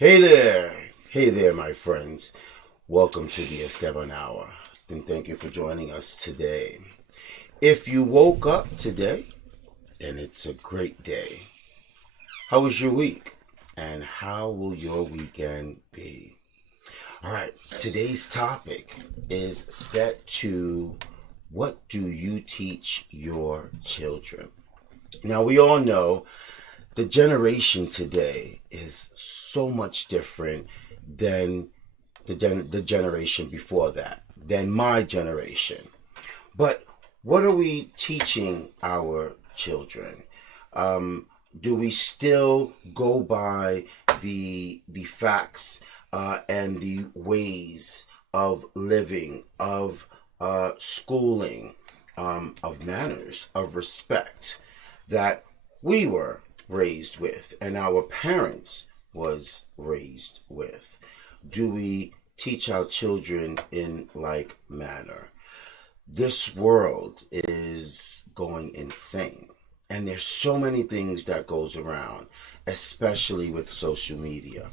Hey there, my friends. Welcome to the Esteban Hour, and thank you for joining us today. If you woke up today, then it's a great day. How was your week? And how will your weekend be? All right, today's topic is set to what do you teach your children? Now, we all know the generation today is so much different than the generation before that, than my generation. But what are we teaching our children? Do we still go by the facts and the ways of living, of schooling, of manners, of respect that we were raised with and our parents was raised with? Do we teach our children in like manner? This world is going insane, and there's so many things that goes around, especially with social media.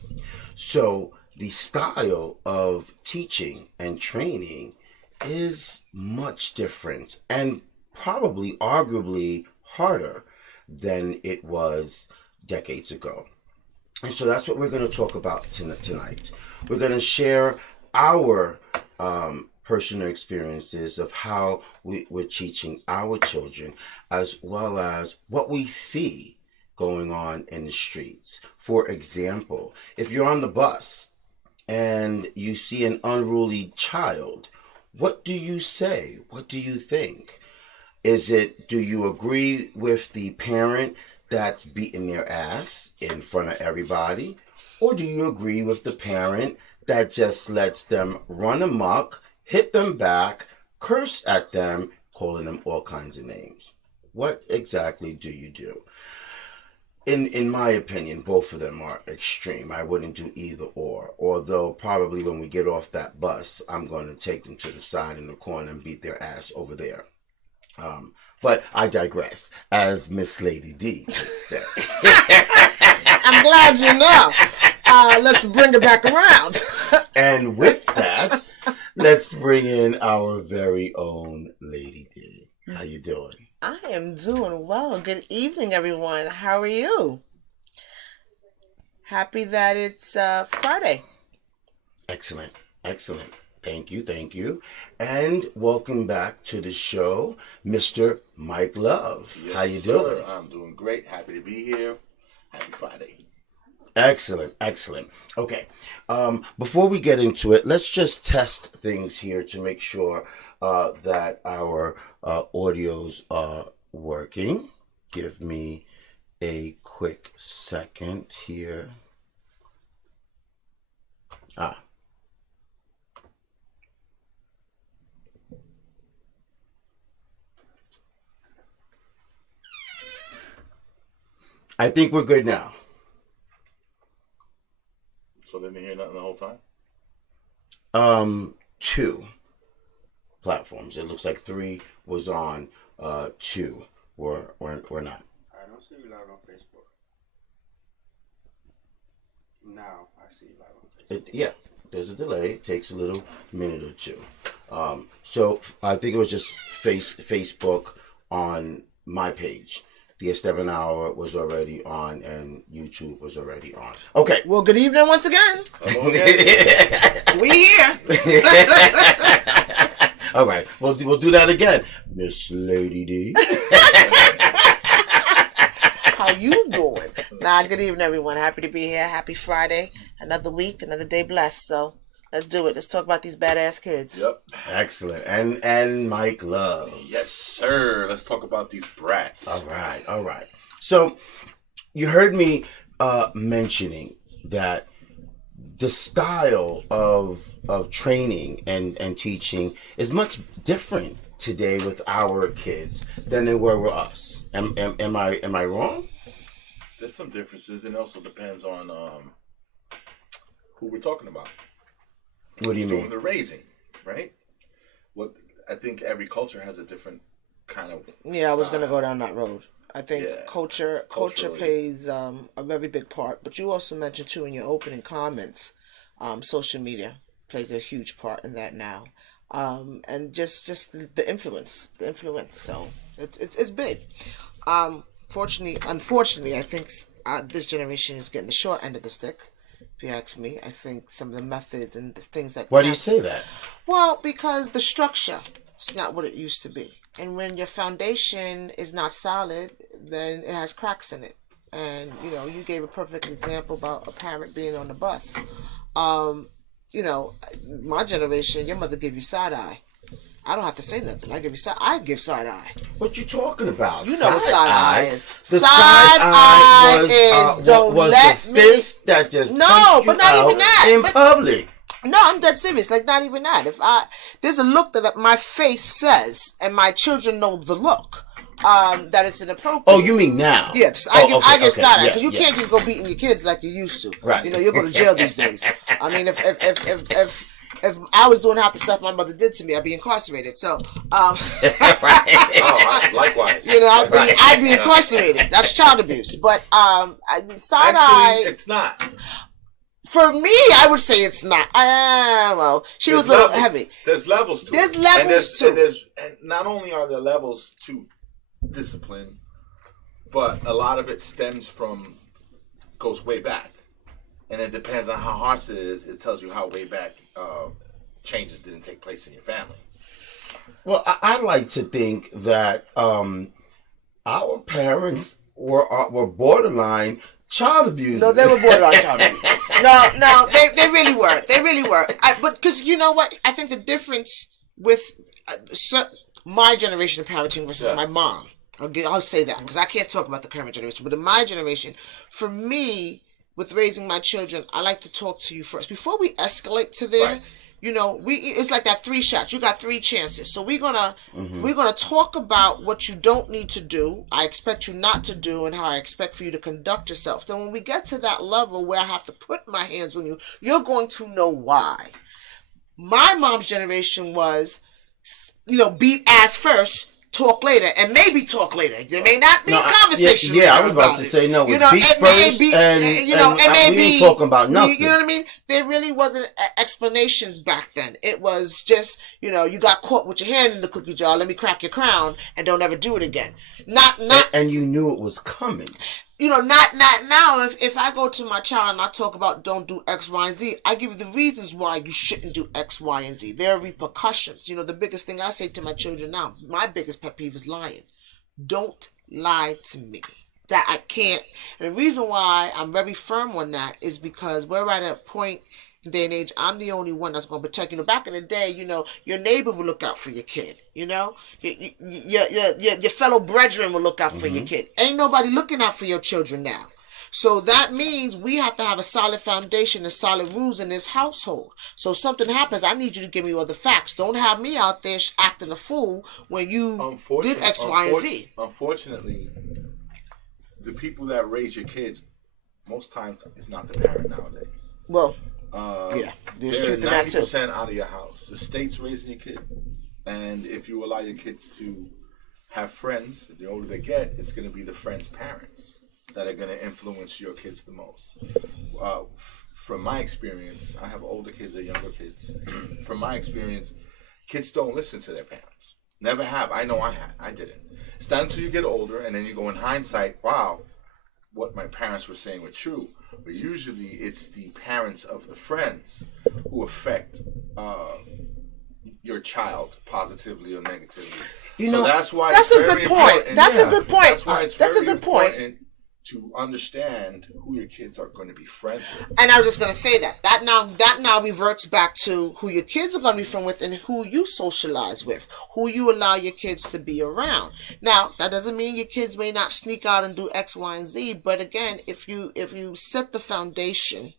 So the style of teaching and training is much different and probably arguably harder than it was decades ago. And so that's what we're going to talk about tonight. We're going to share our personal experiences of how we're teaching our children, as well as what we see going on in the streets. For example, if you're on the bus and you see an unruly child, what do you say? What do you think? Do you agree with the parent that's beating their ass in front of everybody? Or do you agree with the parent that just lets them run amok, hit them back, curse at them, calling them all kinds of names? What exactly do you do? In my opinion, both of them are extreme. I wouldn't do either or. Although probably when we get off that bus, I'm going to take them to the side in the corner and beat their ass over there. But I digress, as Miss Lady D would say. I'm glad you know. Let's bring it back around. And with that, let's bring in our very own Lady D. How you doing? I am doing well. Good evening, everyone. How are you? Happy that it's Friday. Excellent. Thank you. And welcome back to the show, Mr. Mike Love. Yes, how you doing? Sir. I'm doing great. Happy to be here. Happy Friday. Excellent. Okay. Before we get into it, let's just test things here to make sure that our audios are working. Give me a quick second here. I think we're good now. So didn't hear nothing the whole time? 2 platforms. It looks like 3 was on. 2 were not. I don't see you live on Facebook. Now I see you live on Facebook. Yeah, there's a delay. It takes a little minute or two. So I think it was just Facebook on my page. The Esteban Hour was already on, and YouTube was already on. Okay. Well, good evening once again. We here. All right. We'll do that again. Miss Lady D. How you doing? Good evening, everyone. Happy to be here. Happy Friday. Another week, another day blessed. So let's do it. Let's talk about these badass kids. Yep. Excellent. And Mike Love. Yes, sir. Let's talk about these brats. All right. So you heard me mentioning that the style of training and teaching is much different today with our kids than they were with us. Am I wrong? There's some differences, and it also depends on who we're talking about. What do you mean? Who they're raising, right? I think every culture has a different kind of Yeah, I was going to style. go down that road. I think Yeah. culture Culturally. plays a very big part. But you also mentioned too in your opening comments, social media plays a huge part in that now, and just the influence, So it's big. Unfortunately, I think this generation is getting the short end of the stick. If you ask me, I think some of the methods and the things that. Why do you say that? Well, because the structure is not what it used to be. And when your foundation is not solid, then it has cracks in it. And, you gave a perfect example about a parent being on the bus. My generation, your mother gave you side eye. I don't have to say nothing. I give side eye. What you talking about? You know what side eye is. The side eye is don't was let the me. fist that just No, punched but you not out even that. in But- public. No, I'm dead serious. Like, not even that. There's a look that my face says, and my children know the look, that it's inappropriate. Oh, you mean now? Yes, Oh, I give side eye yeah, because you yeah. can't just go beating your kids like you used to. Right. You'll go to jail these days. I mean, if I was doing half the stuff my mother did to me, I'd be incarcerated. So, Likewise. I'd be incarcerated. That's child abuse. But side Actually, eye. it's not. For me, I would say it's not. Well, she was a little heavy. There's levels to There's it. levels to it. And not only are there levels to discipline, but a lot of it goes way back. And it depends on how harsh it is. It tells you how way back changes didn't take place in your family. Well, I like to think that our parents were borderline child abusers. No, they were borderline child abusers. No, they really were. They really were. But because you know what? I think the difference with my generation of parenting versus my mom, I'll say that because I can't talk about the current generation. But in my generation, for me, with raising my children, I like to talk to you first before we escalate to there. Right. It's like that 3 shots. You got 3 chances. So we're gonna talk about what you don't need to do. I expect you not to do, and how I expect for you to conduct yourself. Then when we get to that level where I have to put my hands on you, you're going to know why. My mom's generation was, beat ass first, talk later, and maybe talk later. There may not be a conversation. Yeah, I was about to say no. It was beat first, and we ain't talking about nothing. You know what I mean? There really wasn't explanations back then. It was just, you got caught with your hand in the cookie jar. Let me crack your crown, and don't ever do it again. And you knew it was coming. Not now. If I go to my child and I talk about don't do X, Y, and Z, I give you the reasons why you shouldn't do X, Y, and Z. There are repercussions. The biggest thing I say to my children now, my biggest pet peeve is lying. Don't lie to me. That I can't. And the reason why I'm very firm on that is because we're at a point in day and age, I'm the only one that's going to protect. Back in the day, your neighbor will look out for your kid. Your fellow brethren will look out for your kid. Ain't nobody looking out for your children now. So that means we have to have a solid foundation and solid rules in this household. So if something happens, I need you to give me all the facts. Don't have me out there acting a fool when you did X, Y, and Z. Unfortunately, the people that raise your kids, most times, is not the parent nowadays. Well, there's truth in that too. 90% out of your house. The state's raising your kid. And if you allow your kids to have friends, the older they get, it's going to be the friends' parents that are going to influence your kids the most. From my experience, I have older kids and younger kids. From my experience, kids don't listen to their parents. Never have. I know I didn't. It's not until you get older and then you go in hindsight, wow, what my parents were saying were true. But usually it's the parents of the friends who affect your child positively or negatively. So that's why that's a good point. That's a good point. That's why it's very important to understand who your kids are going to be friends with. And I was just going to say that now reverts back to who your kids are going to be friends with and who you socialize with, who you allow your kids to be around. Now, that doesn't mean your kids may not sneak out and do X, Y, and Z, but again, if you set the foundation,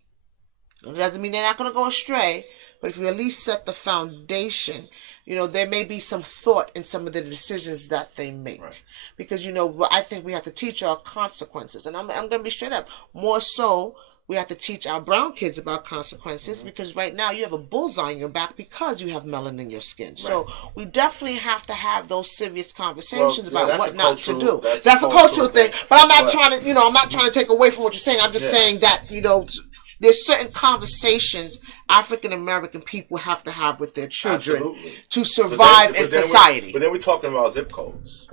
it doesn't mean they're not going to go astray, but if you at least set the foundation, there may be some thought in some of the decisions that they make. Right. Because, I think we have to teach our consequences. And I'm going to be straight up. More so we have to teach our brown kids about consequences because right now you have a bullseye on your back because you have melanin in your skin. So we definitely have to have those serious conversations about what not to do. That's a cultural thing. But I'm not trying to, I'm not trying to take away from what you're saying. I'm just saying that, there's certain conversations African American people have to have with their children to survive in society. But then we're talking about zip codes.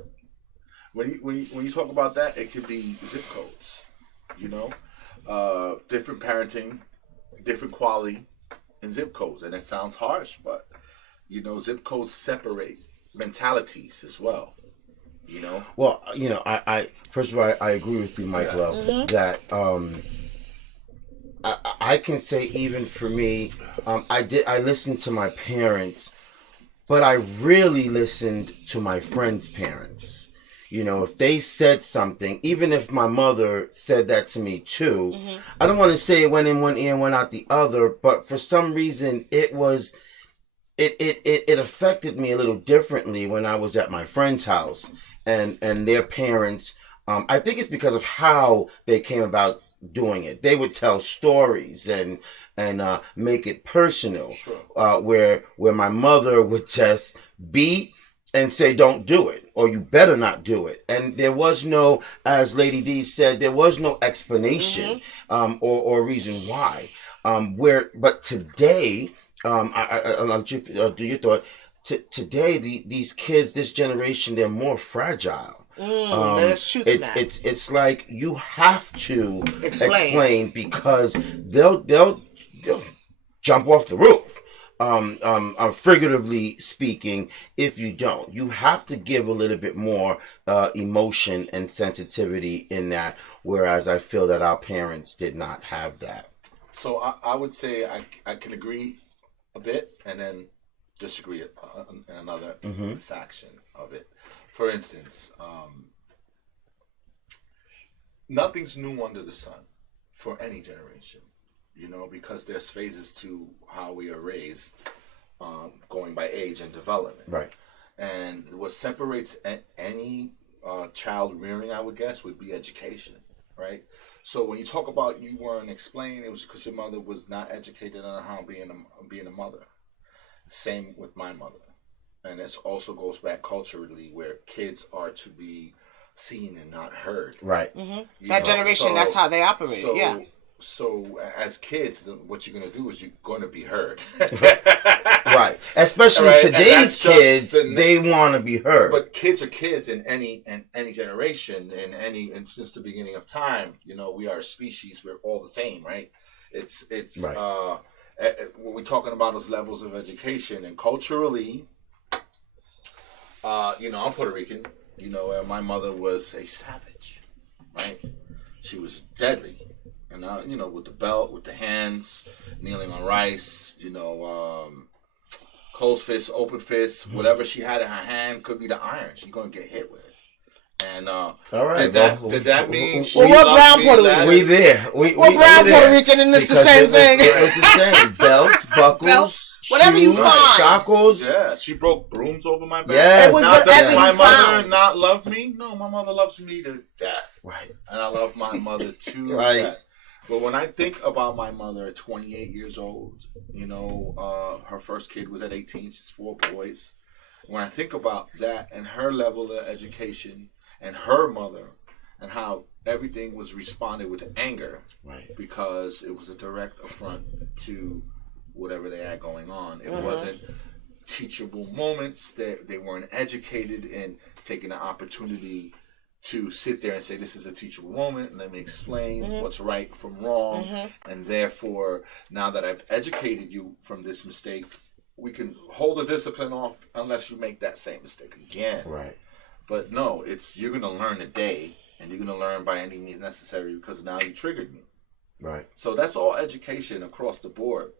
When you talk about that, it could be zip codes. Different parenting, different quality in zip codes. And it sounds harsh, but, zip codes separate mentalities as well, Well, I first of all, I agree with you, Mike, that I can say even for me, I listened to my parents, but I really listened to my friends' parents. If they said something, even if my mother said that to me too, I don't want to say it went in one ear and went out the other, but for some reason it affected me a little differently when I was at my friend's house and their parents. I think it's because of how they came about doing it. They would tell stories and make it personal, where my mother would just beat and say, don't do it, or you better not do it. And there was no, as Lady D said, there was no explanation or reason why. But today, I'll do your thought. Today, these kids, this generation, they're more fragile. There's truth in that. It's like you have to explain because they'll jump off the roof. Figuratively speaking, if you don't, you have to give a little bit more emotion and sensitivity in that, whereas I feel that our parents did not have that. So I would say I can agree a bit and then disagree in another faction of it. For instance, nothing's new under the sun for any generation. Because there's phases to how we are raised, going by age and development. Right. And what separates any child rearing, I would guess, would be education, right? So when you talk about you weren't explained, it was because your mother was not educated on how being a mother. Same with my mother. And this also goes back culturally where kids are to be seen and not heard. Right. That generation, that's how they operated, So as kids, what you're going to do is you're going to be heard. Right. Especially today's kids, they want to be heard. But kids are kids in any generation, and since the beginning of time, we are a species. We're all the same, right? It's right. What we're talking about is levels of education and culturally. I'm Puerto Rican. My mother was a savage, right? She was deadly. And with the belt, with the hands, kneeling on rice, closed fists, open fists, whatever she had in her hand could be the iron. She's gonna get hit with it. And all right, did that mean she we're brown Puerto Rican? We there. We're brown Puerto Rican, and it's the same thing. It's the same. Belts, buckles, whatever you shoes, find. shackles. Yeah, she broke brooms over my back. Yes. It was Not whatever that my you mother found. not love me. No, my mother loves me to death. Right. And I love my mother to Right. death. But when I think about my mother at 28 years old, her first kid was at 18. She's 4 boys. When I think about that and her level of education and her mother and how everything was responded with anger, Right. because it was a direct affront to whatever they had going on. It wasn't teachable moments. They weren't educated in taking the opportunity to sit there and say, this is a teachable moment, and let me explain what's right from wrong. And therefore, now that I've educated you from this mistake, we can hold the discipline off unless you make that same mistake again. Right. But no, you're going to learn today, and you're going to learn by any means necessary because now you triggered me. Right. So that's all education across the board.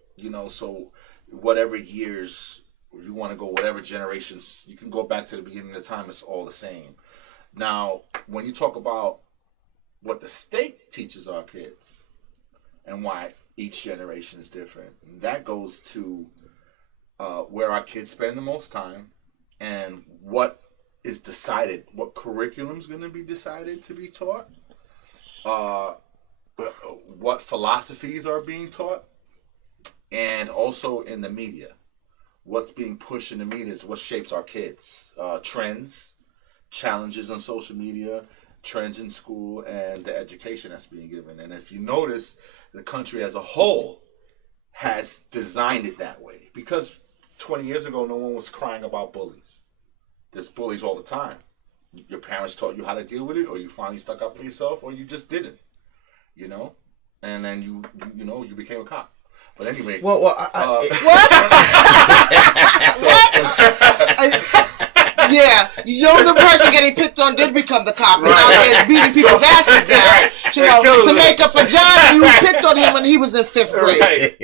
So whatever years you want to go, whatever generations, you can go back to the beginning of time, it's all the same. Now, when you talk about what the state teaches our kids and why each generation is different, that goes to where our kids spend the most time and what is decided, what curriculum is going to be decided to be taught, what philosophies are being taught, and also in the media. What's being pushed in the media is what shapes our kids. Trends, challenges on social media, trends in school, and the education that's being given. And if you notice, the country as a whole has designed it that way. Because 20 years ago, no one was crying about bullies. There's bullies all the time. Your parents taught you how to deal with it, or you finally stuck up for yourself, or you just didn't. You know? And then you became a cop. But anyway. What? Yeah, younger person getting picked on did become the cop, and now there's beating people's asses now. To make up for John, who picked on him when he was in 5th grade. Right.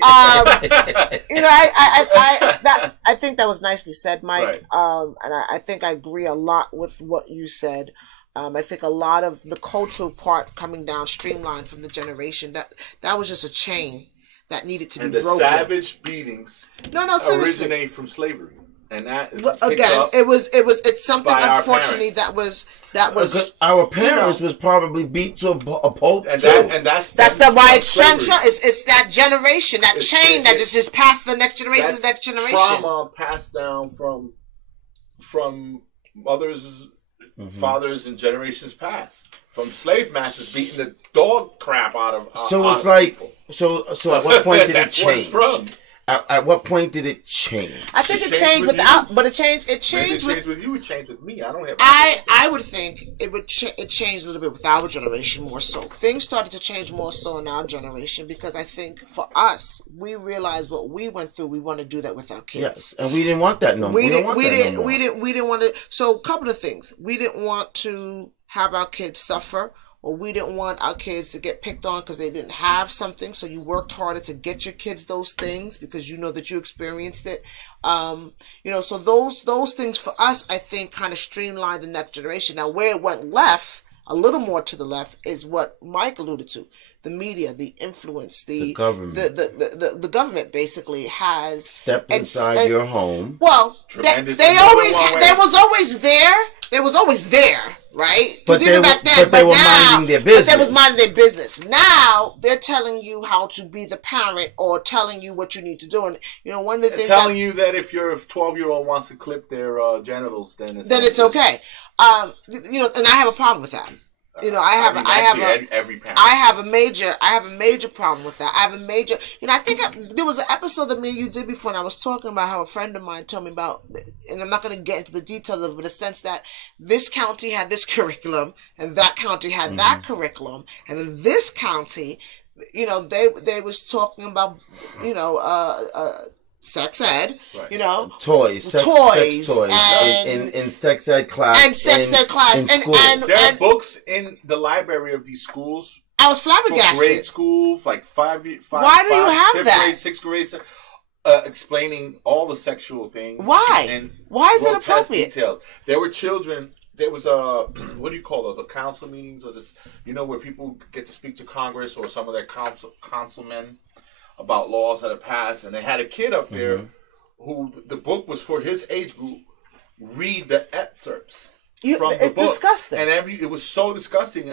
I think that was nicely said, Mike. Right. And I think I agree a lot with what you said. I think a lot of the cultural part coming down, streamlined from the generation, that was just a chain that needed to be broken. And the savage beatings seriously. originate from slavery. And that is again, it's something unfortunately that was our parents was probably beat to a pulp, and too. that's why it's it's that generation, that chain that just passed the next generation to the next generation. Trauma passed down from mothers, fathers, and generations past. From slave masters beating the dog crap out of people. So at what point did it That's where it's change? from. At what point did it change? I think it changed with you. It changed with me. I don't have. I would think it changed a little bit with our generation more so. Things started to change more so in our generation because I think for us, we realized what we went through. We want to do that with our kids. Yes, and we didn't want that no more. We didn't want to. So a couple of things. We didn't want to have our kids suffer. Or we didn't want our kids to get picked on because they didn't have something. So you worked harder to get your kids those things because you know that you experienced it. So those things for us, I think, kind of streamlined the next generation. Now, where it went left, a little more to the left, is what Mike alluded to. The media, the influence, the government. The government basically has stepped inside your home. Well, they was always there. They was always there. Right? But they were minding their business. But they was minding their business. Now they're telling you how to be the parent or telling you what you need to do. And one of the things telling you that if your 12-year-old wants to clip their genitals, then it's okay. And I have a problem with that. I have a major problem with that. I have a major, I think there was an episode that me and you did before, and I was talking about how a friend of mine told me about, and I'm not going to get into the details of it, but the sense that this county had this curriculum, and that county had that curriculum, and in this county, they was talking about, sex ed, right. Toys, and in sex ed class, and there are books in the library of these schools. I was flabbergasted. For grade schools, like five. Why do you have 5th that? Grade, 6th grade, explaining all the sexual things. Why? And why is it appropriate? Details. There were children. There was what do you call it? The council meetings, or this, where people get to speak to Congress or some of their councilmen about laws that have passed, and they had a kid up there who the book was for his age group. Read the excerpts from the book. It's disgusting, and it was so disgusting.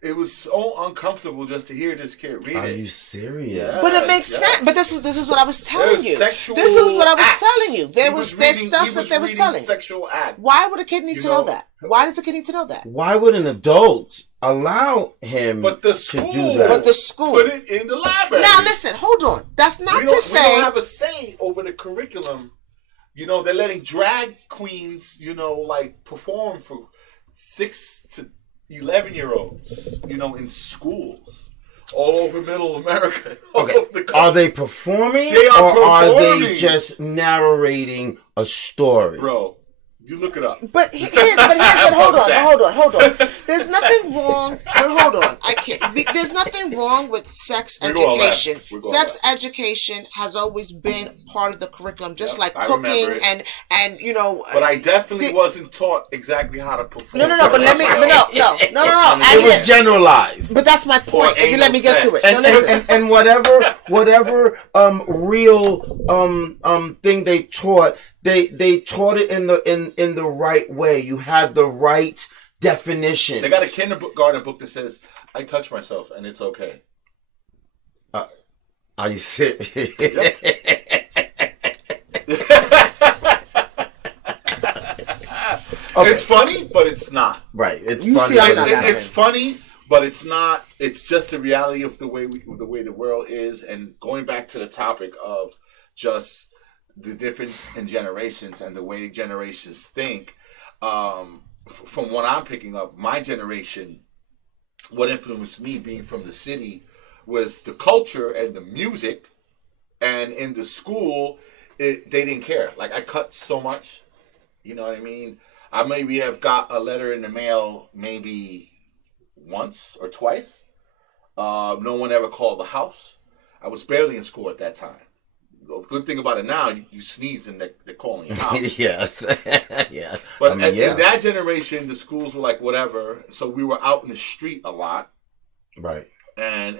It was so uncomfortable just to hear this kid read it. Are you serious? Yeah, but it makes sense. But this is what I was telling you. This is what I was telling you. There's stuff that they were selling. Sexual acts. Why would a kid need to know that? Why does a kid need to know that? Why would an adult allow him to do that? But the school put it in the library. Now listen, hold on. That's not to say we don't have a say over the curriculum. They're letting drag queens, perform for 6 to 11-year-olds, in schools all over middle America. Okay. Are they performing? Are they just narrating a story? Bro, you look it up. But hold on. There's nothing wrong. But hold on, I can't. There's nothing wrong with sex education. Sex education has always been part of the curriculum, just like cooking and. But I definitely wasn't taught exactly how to perform. No. But no. It was generalized. But that's my point. If you let me get to it, and whatever real thing they taught. They taught it in the right way. You had the right definition. They got a kindergarten book that says, "I touch myself and it's okay." Are you serious? Okay. It's funny, but it's not. Right. It's You funny. see, I'm but not it's- laughing. It's funny, but it's not. It's just the reality of the way the world is. And going back to the topic of just the difference in generations and the way generations think. From what I'm picking up, my generation, what influenced me being from the city was the culture and the music, and in the school, they didn't care. Like I cut so much, you know what I mean? I maybe have got a letter in the mail maybe once or twice. No one ever called the house. I was barely in school at that time. The good thing about it now, you sneeze and they're calling your house. Yes. Yeah. But I mean, in that generation, the schools were like whatever. So we were out in the street a lot Right. and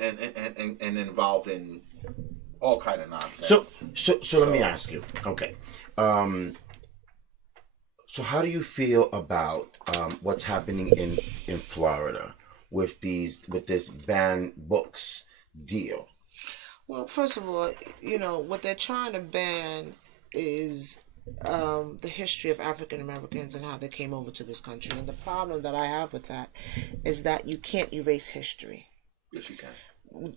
involved in all kind of nonsense. So let me ask you. Okay. So how do you feel about what's happening in Florida with this ban books deal? Well, first of all, what they're trying to ban is the history of African Americans and how they came over to this country. And the problem that I have with that is that you can't erase history. Yes, you can.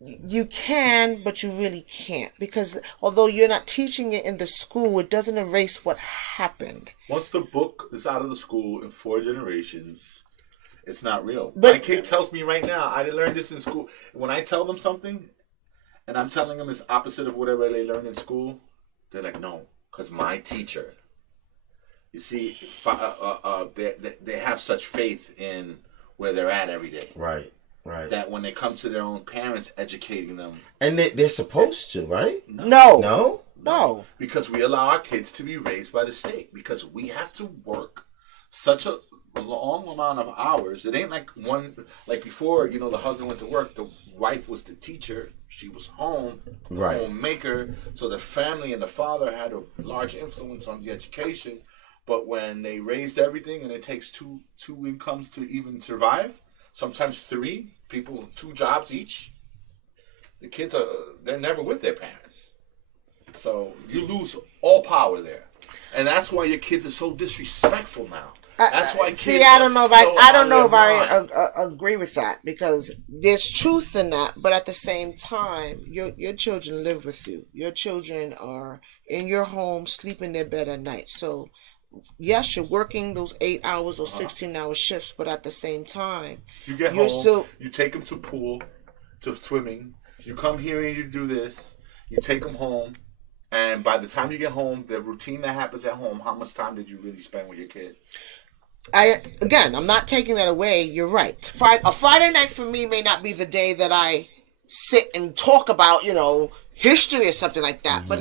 You can, but you really can't, because although you're not teaching it in the school, it doesn't erase what happened. Once the book is out of the school in 4 generations, it's not real. But- My kid tells me right now, I didn't learn this in school. When I tell them something, and I'm telling them it's opposite of whatever they learn in school, they're like, no, because my teacher. You see, they have such faith in where they're at every day. Right. Right. That when they come to their own parents educating them. And they're supposed to, right? No. No? Because we allow our kids to be raised by the state. Because we have to work such a long amount of hours. It ain't like before, the husband went to work, the wife was the teacher, she was home, Right. homemaker. So the family and the father had a large influence on the education. But when they raised everything and it takes two incomes to even survive, sometimes 3 people with 2 jobs each, the kids they're never with their parents. So you lose all power there. And that's why your kids are so disrespectful now. That's why kids I don't know if I don't know if mind. I agree with that, because there's truth in that, but at the same time, your children live with you. Your children are in your home, sleep in their bed at night. So yes, you're working those 8 hours or 16-hour shifts, but at the same time, You get you're home, still you take them to pool, to swimming. You come here and you do this. You take them home. And by the time you get home, the routine that happens at home, how much time did you really spend with your kid? I'm not taking that away. You're right. A Friday night for me may not be the day that I sit and talk about, history or something like that. But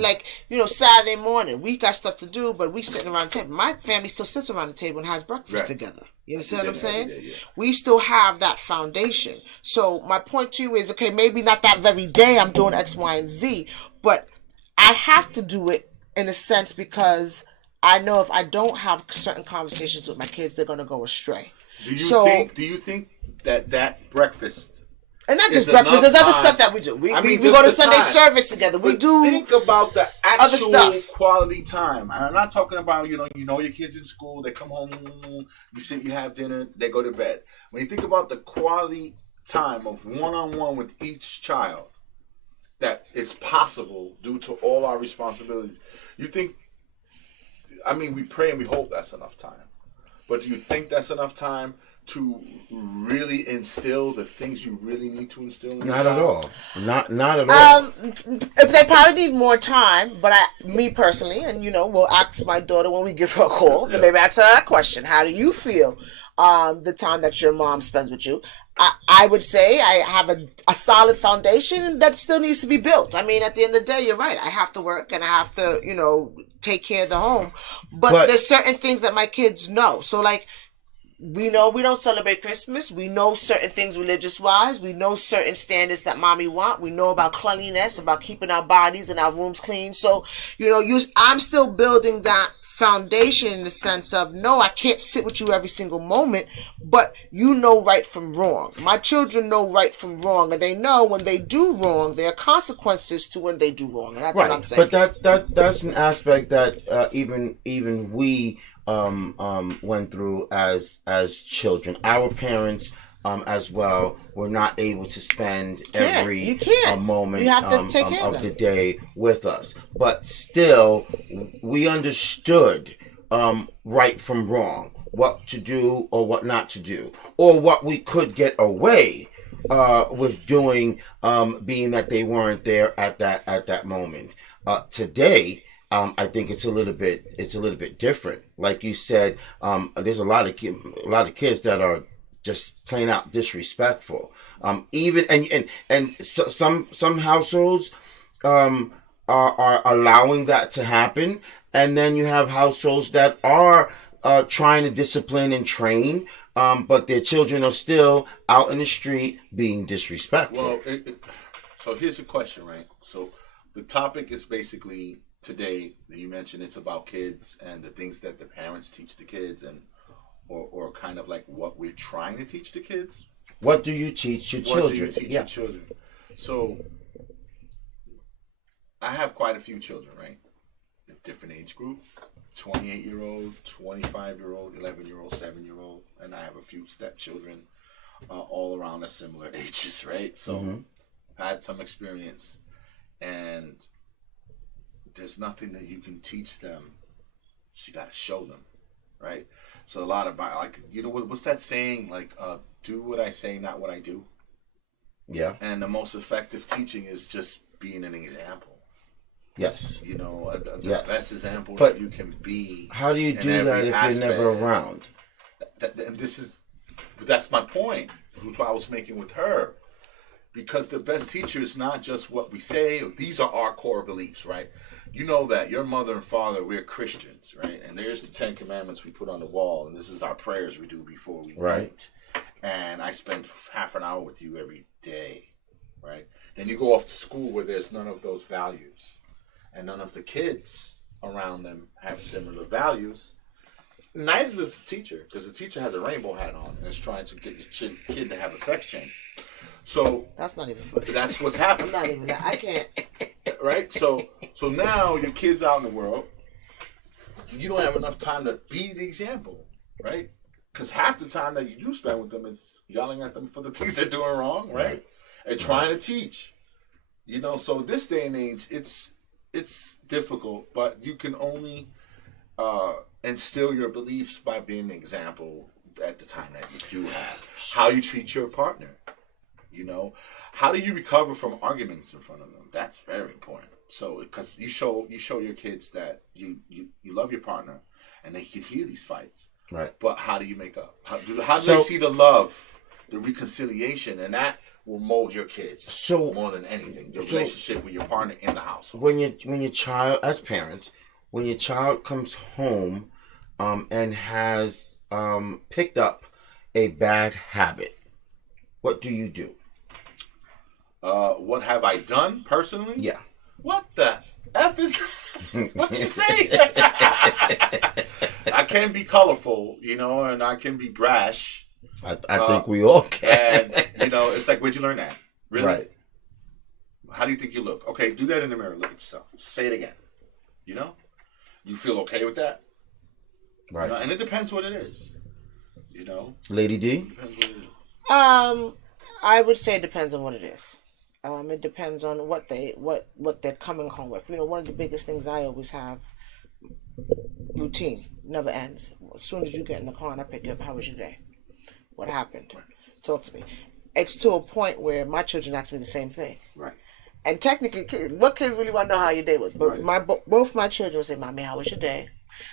Saturday morning, we got stuff to do, but we sitting around the table. My family still sits around the table and has breakfast Right. together. You understand what I'm Dinner saying? every day, yeah. We still have that foundation. So my point to you is, okay, maybe not that very day I'm doing X, Y, and Z, but I have to do it in a sense because I know if I don't have certain conversations with my kids, they're going to go astray. Do you think that breakfast? And not just It's breakfast. There's enough other time. stuff that we do. We I mean, go just to the Sunday time. service together. We But do. think about the other actual stuff. quality time. And I'm not talking about your kids in school. They come home, you sit, you have dinner, they go to bed. When you think about the quality time of one-on-one with each child, that it's possible due to all our responsibilities. You think? I mean, we pray and we hope that's enough time. But do you think that's enough time to really instill the things you really need to instill in your Not at child? all. Not at all. If they probably need more time, but me personally, and we'll ask my daughter when we give her a call. Then maybe ask her that question: how do you feel the time that your mom spends with you? I would say I have a solid foundation that still needs to be built. I mean, at the end of the day, you're right. I have to work and I have to, take care of the home. But there's certain things that my kids know. So like, we know we don't celebrate Christmas. We know certain things religious-wise. We know certain standards that mommy want. We know about cleanliness, about keeping our bodies and our rooms clean. So, I'm still building that foundation in the sense of, no, I can't sit with you every single moment, but you know right from wrong. My children know right from wrong, and they know when they do wrong, there are consequences to when they do wrong, and that's what I'm saying. But that's an aspect that even we went through as children. Our parents as well were not able to spend every moment you have to take care of the day with us, but still we understood right from wrong, what to do or what not to do, or what we could get away with doing, being that they weren't there at that moment. Today, I think it's a little bit different. Like you said, there's a lot of kids that are just plain out disrespectful. Even and so, some households are allowing that to happen, and then you have households that are trying to discipline and train, but their children are still out in the street being disrespectful. Well, so here's a question, right? So the topic is basically today that you mentioned, it's about kids and the things that the parents teach the kids, and or kind of like what we're trying to teach the kids. What do you teach your children? What do you teach your children? So I have quite a few children, right? A different age group. 28-year-old, 25-year-old, 11-year-old, 7-year-old, and I have a few stepchildren, all around the similar ages, right? So I had some experience, and there's nothing that you can teach them. So you got to show them, right? So a lot of, like, you know, what's that saying? Like, do what I say, not what I do. Yeah. And the most effective teaching is just being an example. Yes. You know, the yes. best example but that you can be. How do you do that if you're never around? That's my point, which I was making with her. Because the best teacher is not just what we say. These are our core beliefs, right? You know that your mother and father, we're Christians, right? And there's the 10 Commandments we put on the wall, and this is our prayers we do before we eat. And I spend half an hour with you every day, right? Then you go off to school where there's none of those values, and none of the kids around them have similar values. Neither does the teacher, because the teacher has a rainbow hat on and is trying to get your kid to have a sex change. So that's not even funny. That's what's happening. I'm not even that. I can't. Right? So now your kids out in the world, you don't have enough time to be the example, right? Because half the time that you do spend with them is yelling at them for the things they're doing wrong, right? And trying to teach. You know, so this day and age, it's difficult, but you can only instill your beliefs by being an example at the time that you do have. How you treat your partner. You know, how do you recover from arguments in front of them? That's very important. So, because you show your kids that you love your partner, and they can hear these fights. Right. But how do you make up? How do they see the love, the reconciliation, and that will mold your kids more than anything. Your relationship with your partner in the house. When your child, as parents, when your child comes home, and has picked up a bad habit, what do you do? What have I done personally? Yeah. What the F is what you say? I can be colorful, you know, and I can be brash. I think we all can. And, you know, it's like, where'd you learn that? Really? Right. How do you think you look? Okay, do that in the mirror. Look at yourself. Say it again. You know? You feel okay with that? Right. You know? And it depends what it is. You know? Lady D? It depends what it is. I would say it depends on what it is. It depends on what they're coming home with. You know, one of the biggest things I always have, routine never ends. As soon as you get in the car and I pick you up, how was your day? What happened? Talk to me. It's to a point where my children ask me the same thing. Right. And technically, what kids really want to know how your day was? But both my children will say, "Mommy, how was your day?"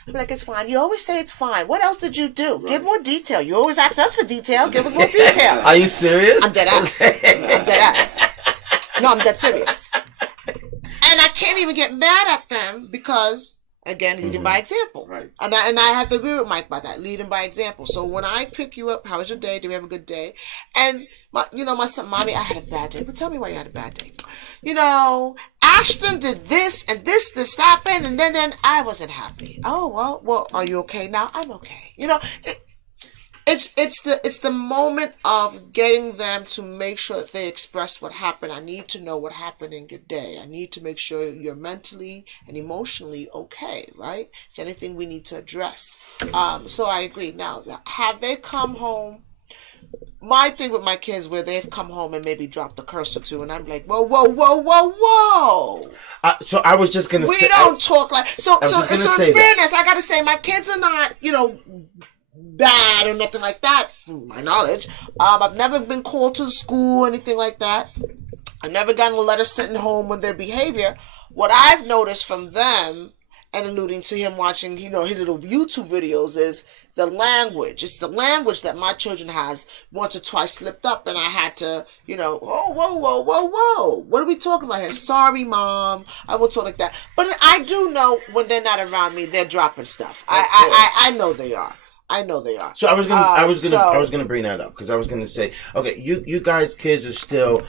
I'm like, "It's fine." You always say it's fine. What else did you do? Right. Give more detail. You always ask us for detail. Give us more detail. Are you serious? I'm dead ass. I'm dead ass. No, I'm dead serious. And I can't even get mad at them because Again, leading by example. Right. And I have to agree with Mike by that, leading by example. So when I pick you up, how was your day? Did we have a good day? And my son, mommy, I had a bad day. But tell me why you had a bad day. Ashton did this and this happened, and then I wasn't happy. Oh well, are you okay now? I'm okay. It's the moment of getting them to make sure that they express what happened. I need to know what happened in your day. I need to make sure you're mentally and emotionally okay, right? Is there anything we need to address? So I agree. Now, have they come home? My thing with my kids where they've come home and maybe dropped a curse or two, and I'm like, whoa. So I was just gonna say we don't talk like so. So in fairness, I gotta say my kids are not, bad or nothing like that, from my knowledge. I've never been called to the school or anything like that. I've never gotten a letter sent home with their behavior. What I've noticed from them, and alluding to him watching, his little YouTube videos, is the language. It's the language that my children has once or twice slipped up, and I had to, whoa. What are we talking about here? Sorry, Mom. I will talk like that. But I do know when they're not around me, they're dropping stuff. I know they are. So I was gonna bring that up because I was gonna say, okay, you guys kids are still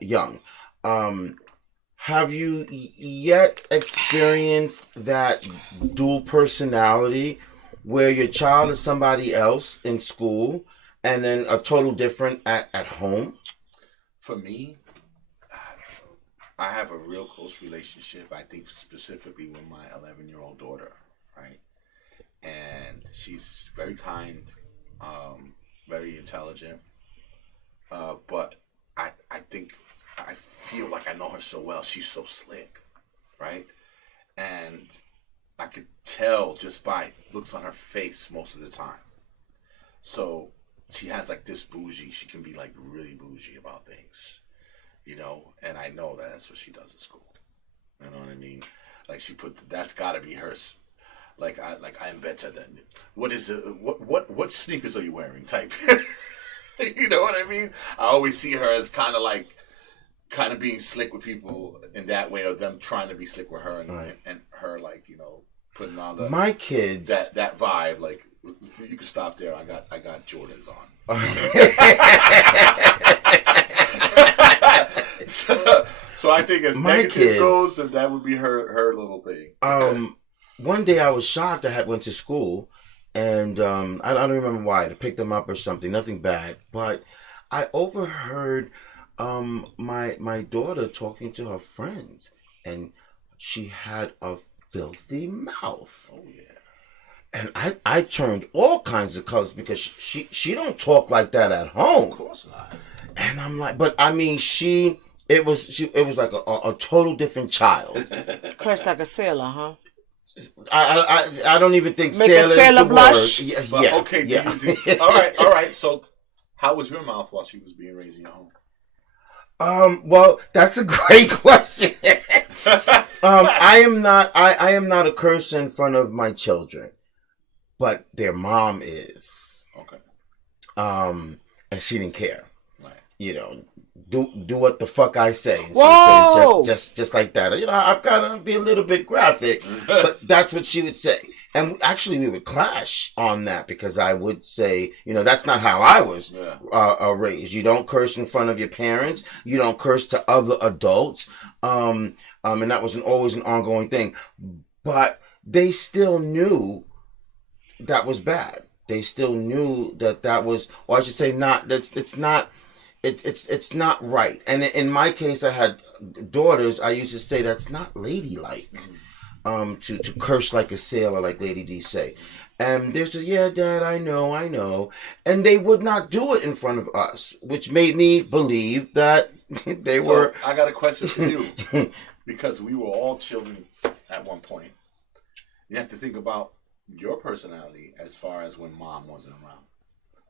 young. Have you yet experienced that dual personality where your child is somebody else in school and then a total different at home? For me, I have a real close relationship, I think specifically with my 11-year-old daughter, right? And she's very kind, very intelligent, but I feel like I know her so well. She's so slick, right? And I could tell just by looks on her face most of the time. So she has like this bougie. She can be like really bougie about things, and I know that's what she does at school. You know what I mean? Like that's gotta be hers. Like I'm better than what sneakers are you wearing type. You know what I mean? I always see her as kind of being slick with people in that way, or them trying to be slick with her, and her putting on my kids that vibe. Like you can stop there. I got Jordans on. so I think as my negative kids goes, and that would be her little thing. One day I was shocked. I went to school, and I don't remember why. I picked them up or something. Nothing bad, but I overheard my daughter talking to her friends, and she had a filthy mouth. Oh yeah. And I turned all kinds of colors because she don't talk like that at home. Of course not. And I'm like, but I mean, it was like a total different child. Cursed like a sailor, huh? I don't even think make a sailor blush. Yeah, but, yeah, okay. Yeah. All right. So, how was your mouth while she was being raised in your home? Well, that's a great question. I am not a curse in front of my children, but their mom is. Okay. And she didn't care. Right. Do what the fuck I say. Whoa! Just like that. I've got to be a little bit graphic, but that's what she would say. And actually, we would clash on that because I would say, that's not how I was raised. You don't curse in front of your parents. You don't curse to other adults. And that was always an ongoing thing. But they still knew that was bad. They still knew that was, or I should say, it's not right. And in my case, I had daughters. I used to say that's not ladylike. To curse like a sailor, like Lady D say. And they said, yeah, Dad, I know. And they would not do it in front of us, which made me believe that they were. I got a question for you. Because we were all children at one point. You have to think about your personality as far as when Mom wasn't around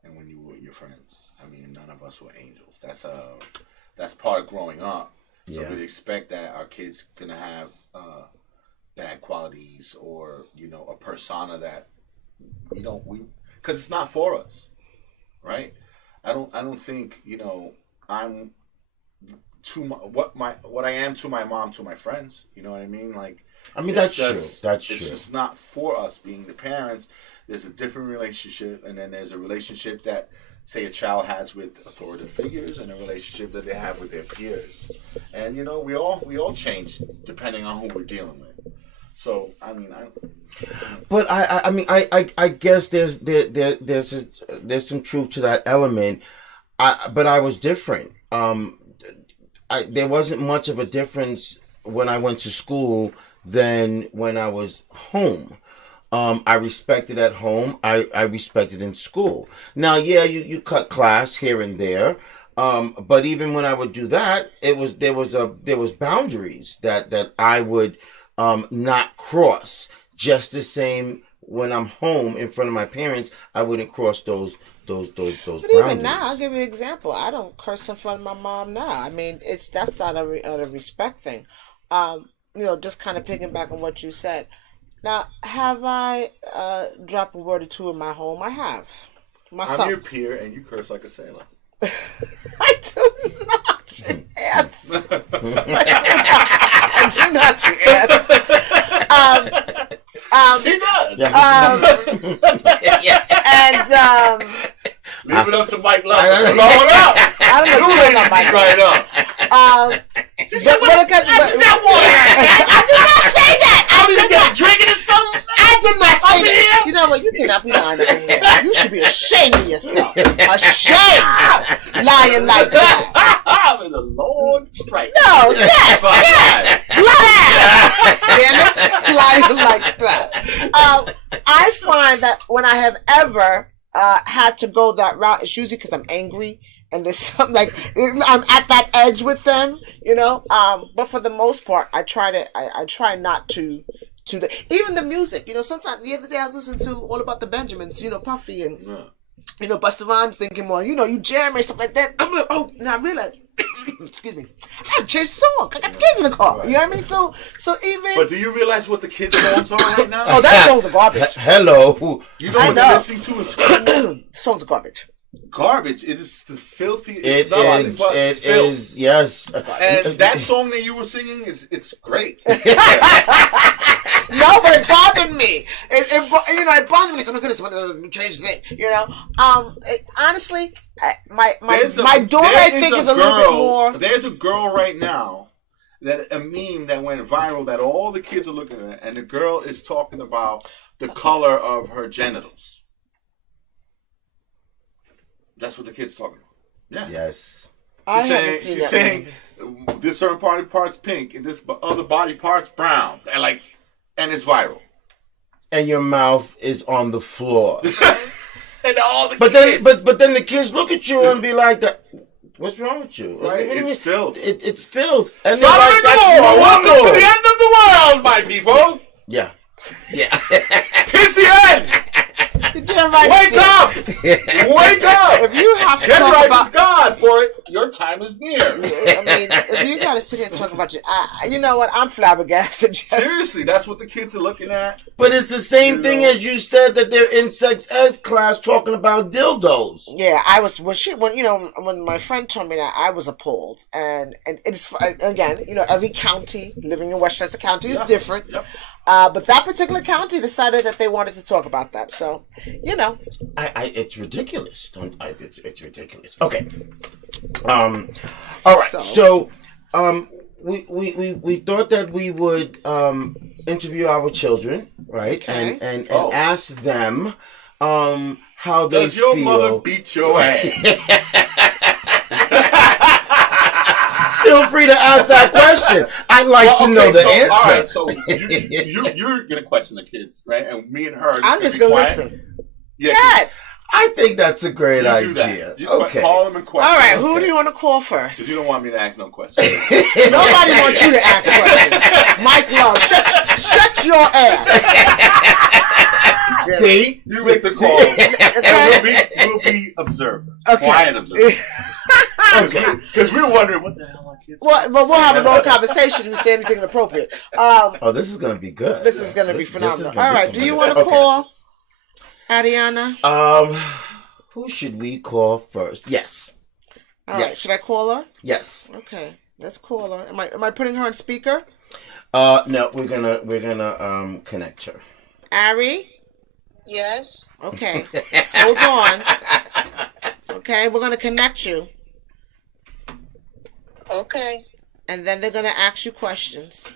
and when you were with your friends. I mean, none of us were angels. That's part of growing up. So we'd expect that our kids gonna have bad qualities or a persona that because it's not for us, right? I don't think I'm what I am to my mom, to my friends. You know what I mean? Like, I mean, it's that's just, true. That's it's true. just not for us being the parents. There's a different relationship, and then there's a relationship that, say, a child has with authoritative figures, and a relationship that they have with their peers. And you know, we all change depending on who we're dealing with. So I mean, But I mean, I guess there's some truth to that element. But I was different. There wasn't much of a difference when I went to school than when I was home. I respected at home. I respected in school. Now, yeah, you cut class here and there. But even when I would do that, there was boundaries that I would not cross. Just the same when I'm home in front of my parents, I wouldn't cross those But boundaries. even now, I'll give you an example. I don't curse in front of my mom now. I mean, that's not a respect thing. Just kind of picking back on what you said. Now, have I dropped a word or two in my home? I have. Myself. I'm your peer, and you curse like a sailor. I do not. Yes. I do not. Yes. She does. And leave it up to Mike Love. Blow it up. I don't know if you're Mike right up. She said, that water. I did not say that. I did not. Drinking it something. I did not say that. You know what? You cannot be lying up in here. You should be ashamed of yourself. Ashamed. Lying like that. I'm in the Lord strike. No, yes. Blood out. Damn it. Lying like that. I find that when I have ever had to go that route, it's usually because I'm angry and there's something like I'm at that edge with them, you know. But for the most part, I try not to even the music, you know. Sometimes the other day I was listening to All About the Benjamins, you know, Puffy and Busta Rhymes, thinking more, you jamming stuff like that. And I realized, excuse me, I had to change the song. I got the kids in the car. Right. You know what I mean? So even. But do you realize what the kids' songs are right now? Oh, that song's are garbage. Hello. You know what they're listening to in school? Songs are garbage. Garbage. It is the filthy. It is. Yes. And that song that you were singing it's great. No, but it bothered me. It bothered me. Like, oh my goodness, change the thing. You know. Honestly, my daughter I think is a little bit more. There's a girl right now a meme that went viral that all the kids are looking at, and the girl is talking about the color of her genitals. That's what the kid's talking about. Yeah. Yes. I haven't seen she's that. Saying this certain body part's pink and this other body part's brown, and it's viral. And your mouth is on the floor. And all the kids. But then the kids look at you and be like, "What's wrong with you?" Right? It's filth. It's filth. And they're like, welcome to the end of the world, my people. Yeah. Tis the end. You're damn right. Wake up! Wake up! If you have to get talk right about with God for it, your time is near. I mean, if you got to sit here and talk about you know what? I'm flabbergasted. Seriously, that's what the kids are looking at. But it's the same thing as you said that they're in sex ed class talking about dildos. Yeah, I was when my friend told me that, I was appalled, and it's again, every county living in Westchester County is different. Yep. But that particular county decided that they wanted to talk about that. So, it's ridiculous. It's ridiculous. Okay. All right. So, we thought that we would interview our children, right? Okay. And ask them how they feel. Does your mother beat your ass? Feel free to ask that question. I'd like to know the answer. All right, so you're going to question the kids, right? And me and her. I'm just going to listen. Yeah. I think that's a great idea. Okay. Call them and question. All right, who do you want to call first? Because you don't want me to ask no questions. Nobody wants you to ask questions. Mike Love, shut your ass. See? You make the call. And we'll be observers. Okay. Quiet observers. Okay. Because we're wondering what the hell are kids. Well, but we'll have a long conversation if you say anything inappropriate. This is going to be good. This is going to be phenomenal. All right, do you want to call Ariana? Who should we call first? Yes. All right. Yes. Should I call her? Yes. Okay. Let's call her. Am I putting her on speaker? No, we're gonna connect her. Ari? Yes. Okay. Hold on. Okay, we're gonna connect you. Okay. And then they're gonna ask you questions.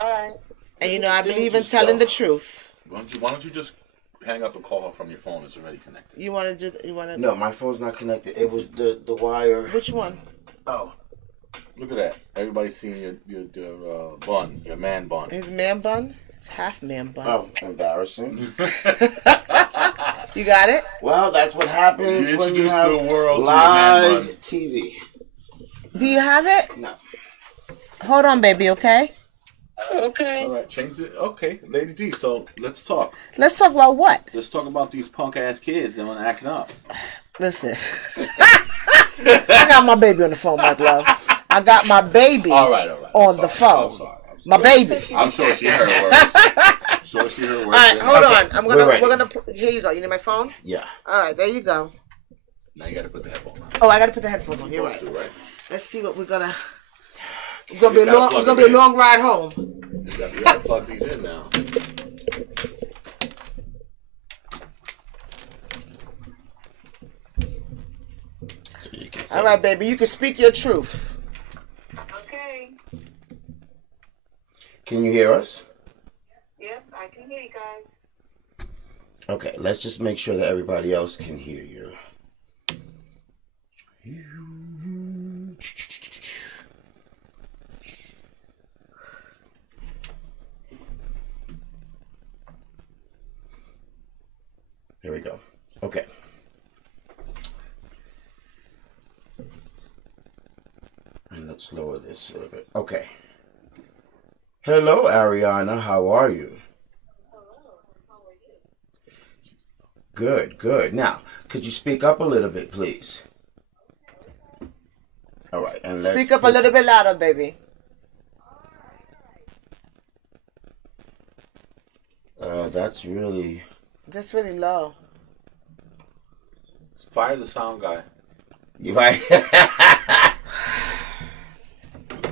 All right. And I believe in telling the truth. Why don't you just hang up and call her from your phone? It's already connected. You wanna do No, my phone's not connected. It was the wire. Which one? Oh. Look at that. Everybody's seeing your bun, your man bun. His man bun? It's half man bun. Oh, embarrassing. You got it? Well, that's what happens You when you introduce have the world to your live man bun. TV. Do you have it? No. Hold on, baby, okay? Okay. All right, change it. Okay, Lady D. So let's talk. Let's talk about what? Let's talk about these punk ass kids that want to acting up. Listen. I got my baby on the phone, my love. I got my baby All right. on the phone. I'm sorry. My baby. I'm sure she heard words. I'm sure she heard words. All right, hold Okay, on. we're ready. We're gonna. Here you go. You need my phone? Yeah. All right, there you go. Now you got to put the headphone on. Oh, I gotta put the headphones on. You're right. Right? Let's see what we're gonna. It's gonna be a gotta long. plug It's gonna it be a in. long ride home. You got to plug these in now. So you can say. All right, baby. You can speak your truth. Okay. Can you hear us? Yep, I can hear you guys. Okay, let's just make sure that everybody else can hear you. Here we go. Okay. And let's lower this a little bit. Okay. Hello, Ariana. How are you? Good, good. Now, could you speak up a little bit, please? All right, and let's Speak up a little bit louder, baby. That's really. That's really low. Fire the sound guy. You right?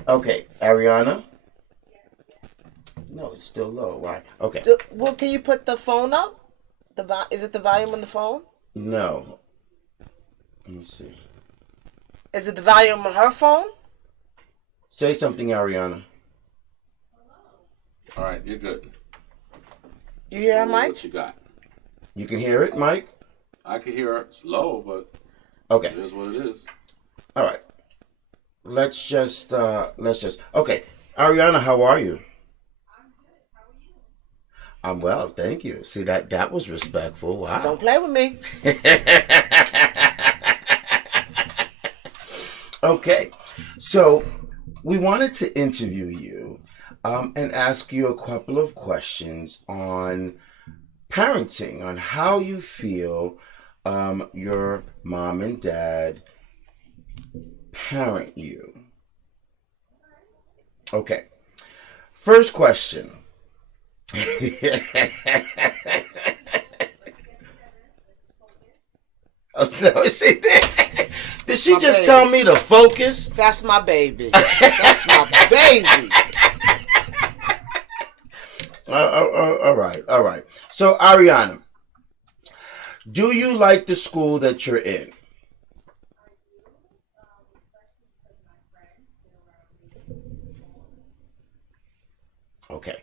Okay, Ariana. No, it's still low. Why? Okay. Well, can you put the phone up? Is it the volume on the phone? No. Let me see. Is it the volume on her phone? Say something, Ariana. All right, you're good. You hear her, Mike? What you got? You can hear it, Mike? I can hear her. It's low, but Okay. it is what it is. All right. Let's just. Okay, Ariana, how are you? I'm well, thank you. See, that was respectful. Wow. Don't play with me. Okay, so we wanted to interview you and ask you a couple of questions on parenting, on how you feel your mom and dad parent you. Okay, first question. Oh, no, she did. Did she My just baby. tell me to focus? That's my baby. That's my baby. All right. So, Ariana, do you like the school that you're in? Okay.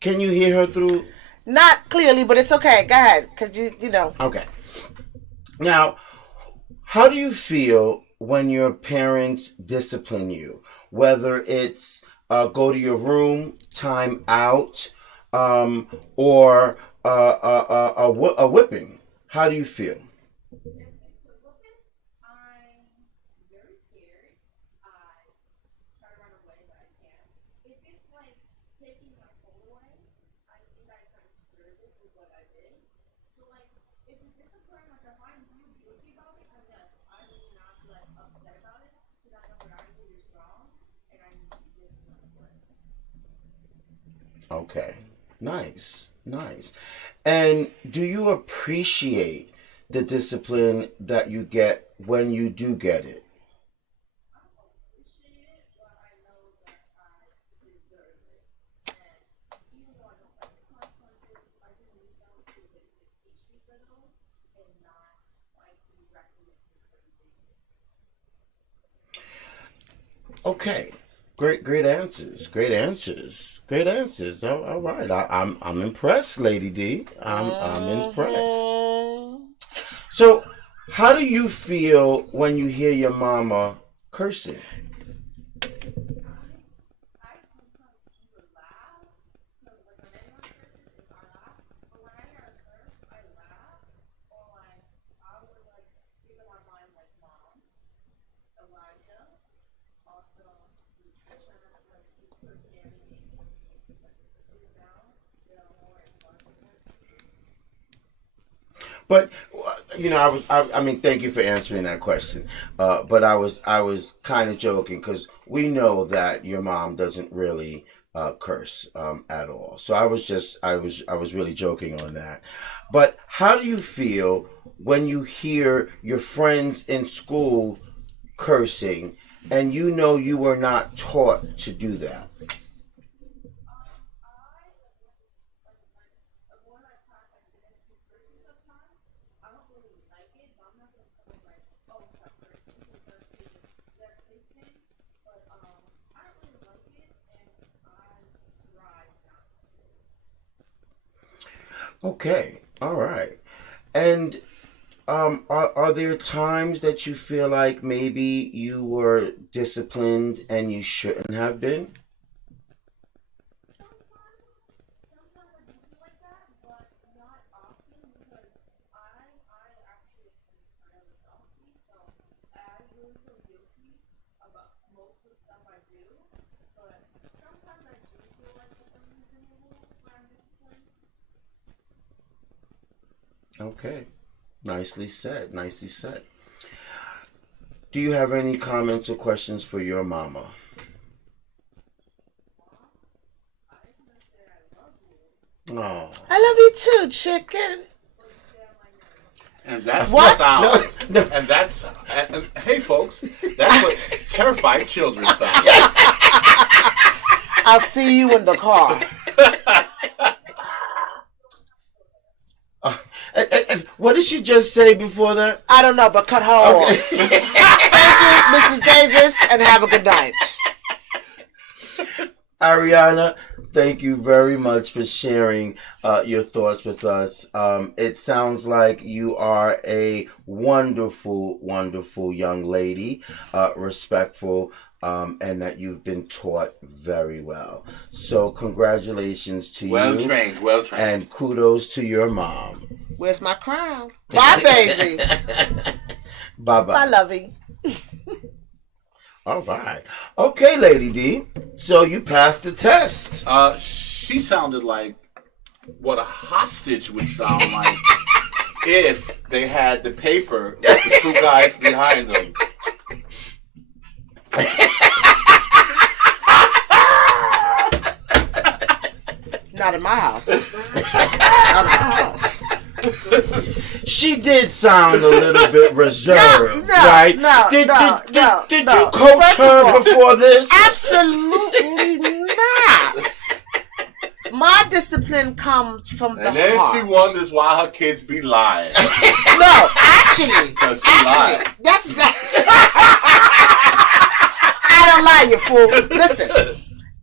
Can you hear her through? Not clearly, but it's okay. Go ahead, cause you know. Okay. Now, how do you feel when your parents discipline you? Whether it's go to your room, time out, or a whipping. How do you feel? Okay. Nice. And do you appreciate the discipline that you get when you do get it? Okay. Great answers. Great answers. Great answers. All right. I'm impressed, Lady D. I'm impressed. So, how do you feel when you hear your mama cursing? But I mean, thank you for answering that question. But I was kind of joking because we know that your mom doesn't really curse at all. So I was really joking on that. But how do you feel when you hear your friends in school cursing, and you know you were not taught to do that? Okay, all right. And are there times that you feel like maybe you were disciplined and you shouldn't have been? Okay. Nicely said. Nicely said. Do you have any comments or questions for your mama? Oh. I love you too, chicken. And that's What? sound. No. And that's and hey folks, that's what terrified children sound. I'll see you in the car. And what did she just say before that? I don't know, but cut her off. Thank you, Mrs. Davis, and have a good night. Ariana, thank you very much for sharing your thoughts with us. It sounds like you are a wonderful, wonderful young lady, respectful, and that you've been taught very well. So congratulations to you. Well trained. And kudos to your mom. Where's my crown? Bye, baby. Bye-bye. Bye, lovey. All right. Okay, Lady D. So you passed the test. She sounded like what a hostage would sound like if they had the paper with the two guys behind them. Not in my house. Not in my house. She did sound a little bit reserved, No, right? no, no, Did no. you coach First of her all, before this? Absolutely not. My discipline comes from the And then heart. she wonders why her kids be lying. No, actually, Because she lied. that's I don't lie, you fool. Listen,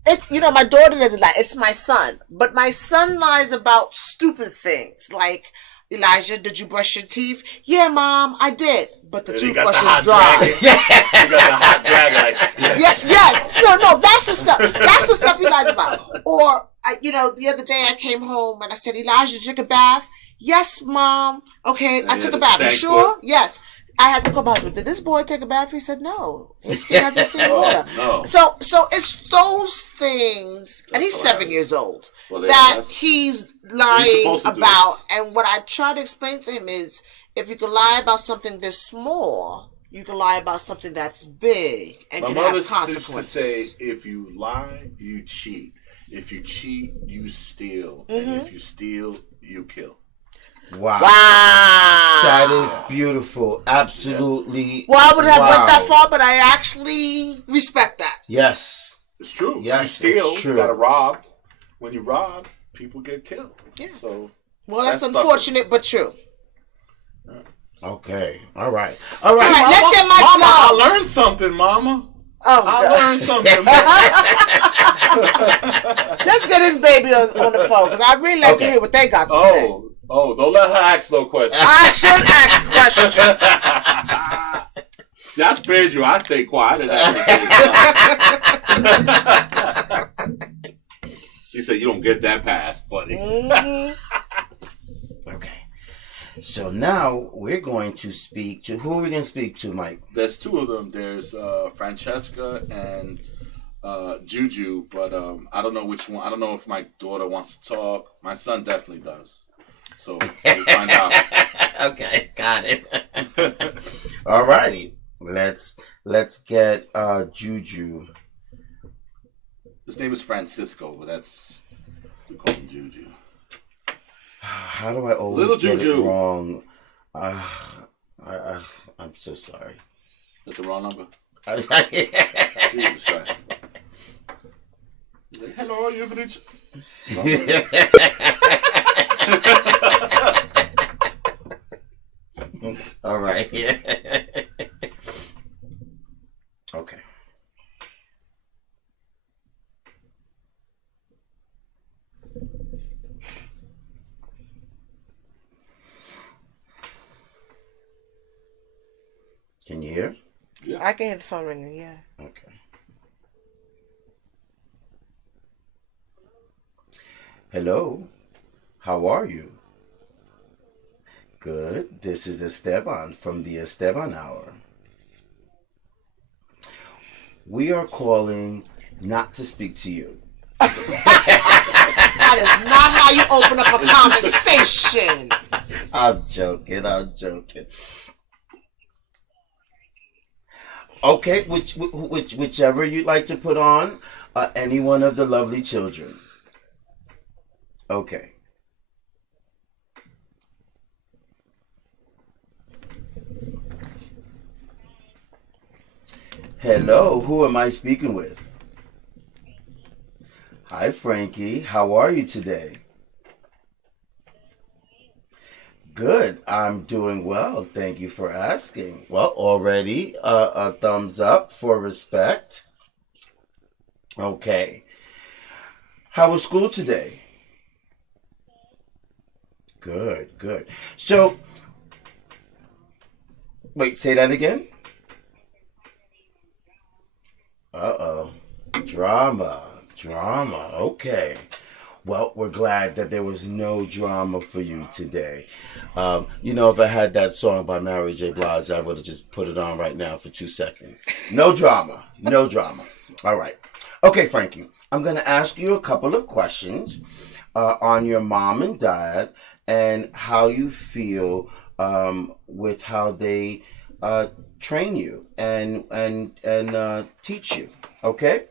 it's my daughter doesn't lie. It's my son, but my son lies about stupid things like, Elijah, did you brush your teeth? Yeah, Mom, I did, but the And he toothbrush got the hot is dry. dragon. You got the hot dragon. Like, Yes. No, that's the stuff. That's the stuff he lies about. Or, the other day I came home and I said, Elijah, did you take a bath? Yes, Mom. Okay, I took a bath. You sure? Yes. I had to call my husband. Did this boy take a bath? He said, no. His skin hasn't seen water. no. So it's those things, and he's 7 years old, Well, that he's lying supposed to do. about. And what I try to explain to him is, if you can lie about something this small, you can lie about something that's big and my can mother have used to consequences. say, if you lie, you cheat. If you cheat, you steal. Mm-hmm. And if you steal, you kill. Wow. Wow. That is beautiful. Absolutely. Well, I would have went that wow. far, but I actually respect that. Yes. It's true. Yes, You steal, it's true. you gotta rob. When you rob, people get killed. Yeah. So Well, that's stuck unfortunate, but true. Okay. All right. All right. All right, let's get my Mama, I flowers. learned something, Mama. Oh, I God. learned something. Mama. Let's get this baby on the phone because I really like to hear what they got to say. Don't let her ask no questions. I should ask questions. See, I spared you. I stay quiet. She said, "You don't get that pass, buddy." Okay. So now we're going to speak to who are we going to speak to, Mike? There's two of them. There's Francesca and Juju, but I don't know which one. I don't know if my daughter wants to talk. My son definitely does. So we'll find out. Okay, got it. All righty. Let's get Juju. His name is Francisco, but we call him Juju. How do I always Little get Juju. it wrong? I'm so sorry. Is that the wrong number? Jesus Christ. He's like, hello, you've reached. All right. Okay. Can you hear? Yeah. I can hear the phone ringing, yeah. Okay. Hello. How are you? Good. This is Esteban from the Esteban Hour. We are calling not to speak to you. That is not how you open up a conversation. I'm joking. Okay, whichever you'd like to put on, any one of the lovely children. Okay. Hello, who am I speaking with? Hi, Frankie. How are you today? Good. I'm doing well. Thank you for asking. Well, already a thumbs up for respect. Okay. How was school today? Good. So, wait, say that again? Uh-oh. Drama. Okay. Well, we're glad that there was no drama for you today. If I had that song by Mary J. Blige, I would have just put it on right now for 2 seconds. No drama. All right. Okay, Frankie, I'm going to ask you a couple of questions on your mom and dad and how you feel with how they train you and teach you. Okay?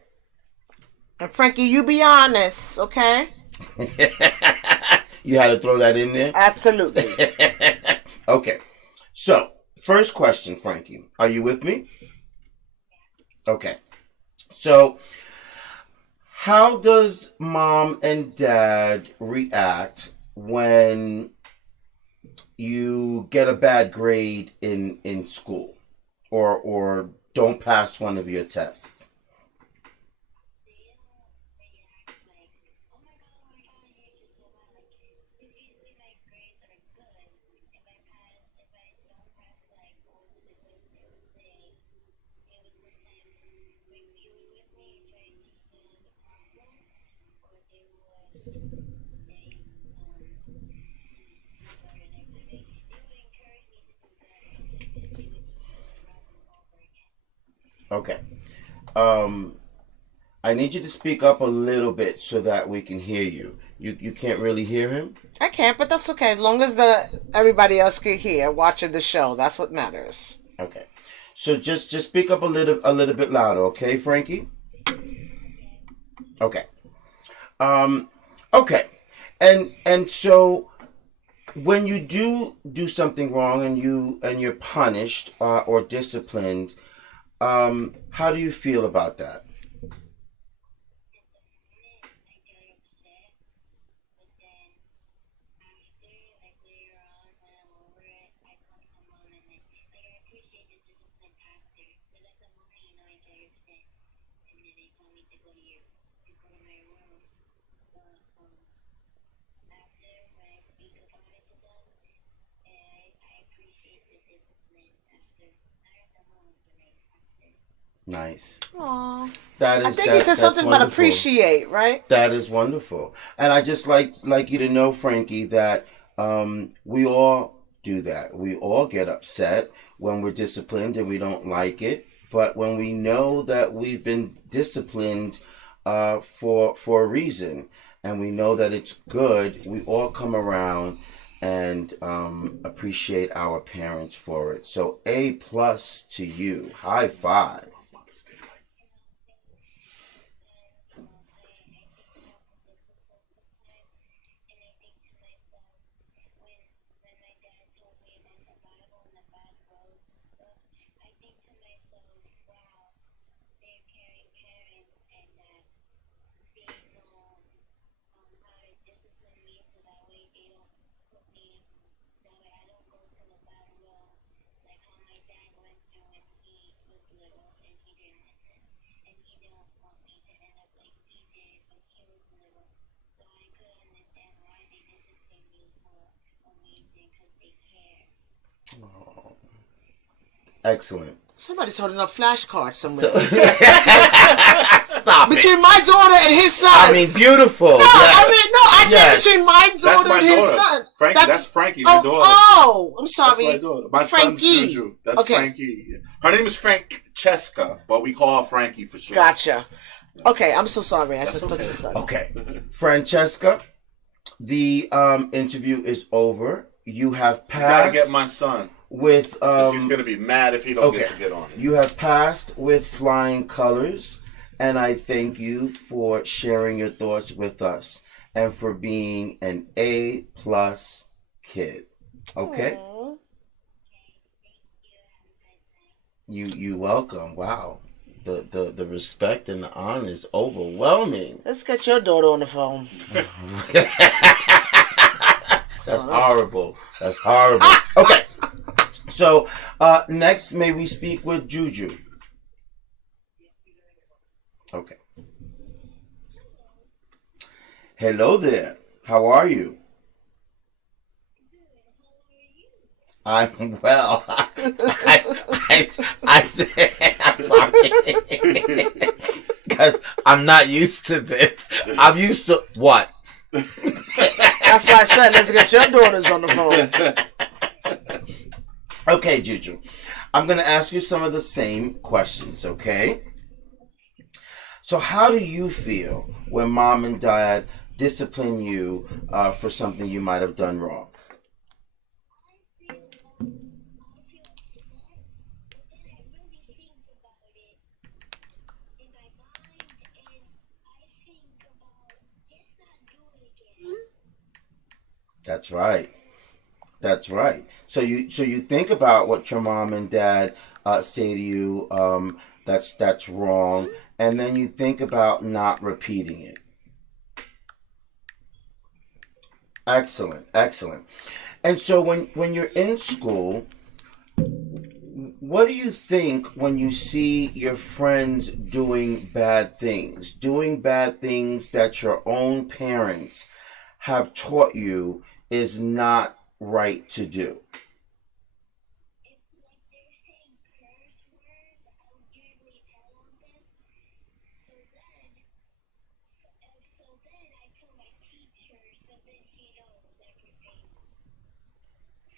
And Frankie, you be honest, okay? You had to throw that in there? Absolutely. Okay. So, first question, Frankie. Are you with me? Okay. So, how does mom and dad react when you get a bad grade in school or don't pass one of your tests? Okay. I need you to speak up a little bit so that we can hear you. You can't really hear him? I can't, but that's okay. As long as everybody else can hear watching the show, that's what matters. Okay. So just speak up a little bit louder, okay, Frankie? Okay. Okay. And so when you do something wrong and you're punished or disciplined, how do you feel about that? Nice. Aw. That I is think he said that's something about wonderful. appreciate, right? That is wonderful. And I just like you to know, Frankie, that we all do that. We all get upset when we're disciplined and we don't like it. But when we know that we've been disciplined for a reason and we know that it's good, we all come around and appreciate our parents for it. So A+ to you. High five. Excellent. Somebody's holding up flashcards somewhere. Stop it. Between my daughter and his son. I mean, beautiful. No, Yes. I said Yes. between my That's daughter my and his daughter. son. Frankie, that's Frankie, my daughter. Oh, I'm That's sorry. my daughter. My son's Frankie. Juju. That's Okay. Frankie. Her name is Francesca, but we call her Frankie for short. Gotcha. Okay, I'm so sorry. I said okay. put your son. Okay. Francesca, the interview is over. You have You gotta passed get my son. with 'Cause he's gonna be mad if he don't get okay. to get on it. You have passed with flying colors, and I thank you for sharing your thoughts with us and for being an A+ kid. Okay? Aw. You welcome. Wow. The respect and the honor is overwhelming. Let's get your daughter on the phone. That's horrible. That's horrible. Okay. So next, may we speak with Juju? Okay. Hello there. How are you? I'm well. I'm sorry. Because I'm not used to this. I'm used to what? That's why I said let's get your daughters on the phone. Okay, Juju. I'm going to ask you some of the same questions, okay? So how do you feel when mom and dad discipline you for something you might have done wrong? That's right. That's right. So you think about what your mom and dad say to you. That's wrong, and then you think about not repeating it. Excellent, excellent. And so when you're in school, what do you think when you see your friends doing bad things that your own parents have taught you is not right to do?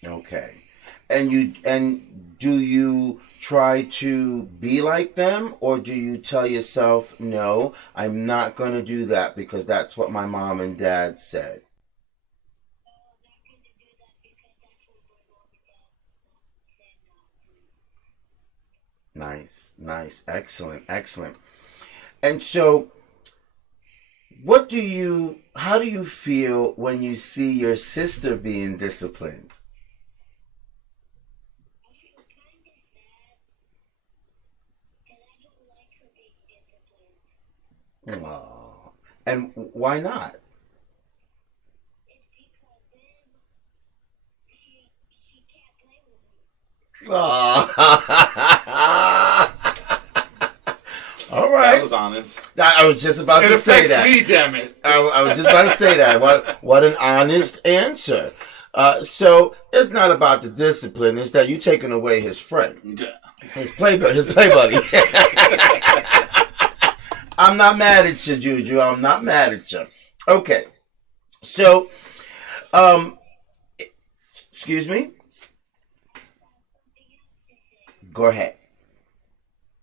Okay. And do you try to be like them, or do you tell yourself, no, I'm not going to do that because that's what my mom and dad said? Nice, nice, excellent, excellent. And so how do you feel when you see your sister being disciplined? I feel kind of sad because I don't like her being disciplined. Oh. And why not? It's because then she can't play with me. All That right. was honest. I was just about It to say affects that. me, damn it. I was just about to say that. What an honest answer. So it's not about the discipline. It's that you taking away his friend, his play buddy. I'm not mad at you, Juju. I'm not mad at you. Okay. So, excuse me. Go ahead.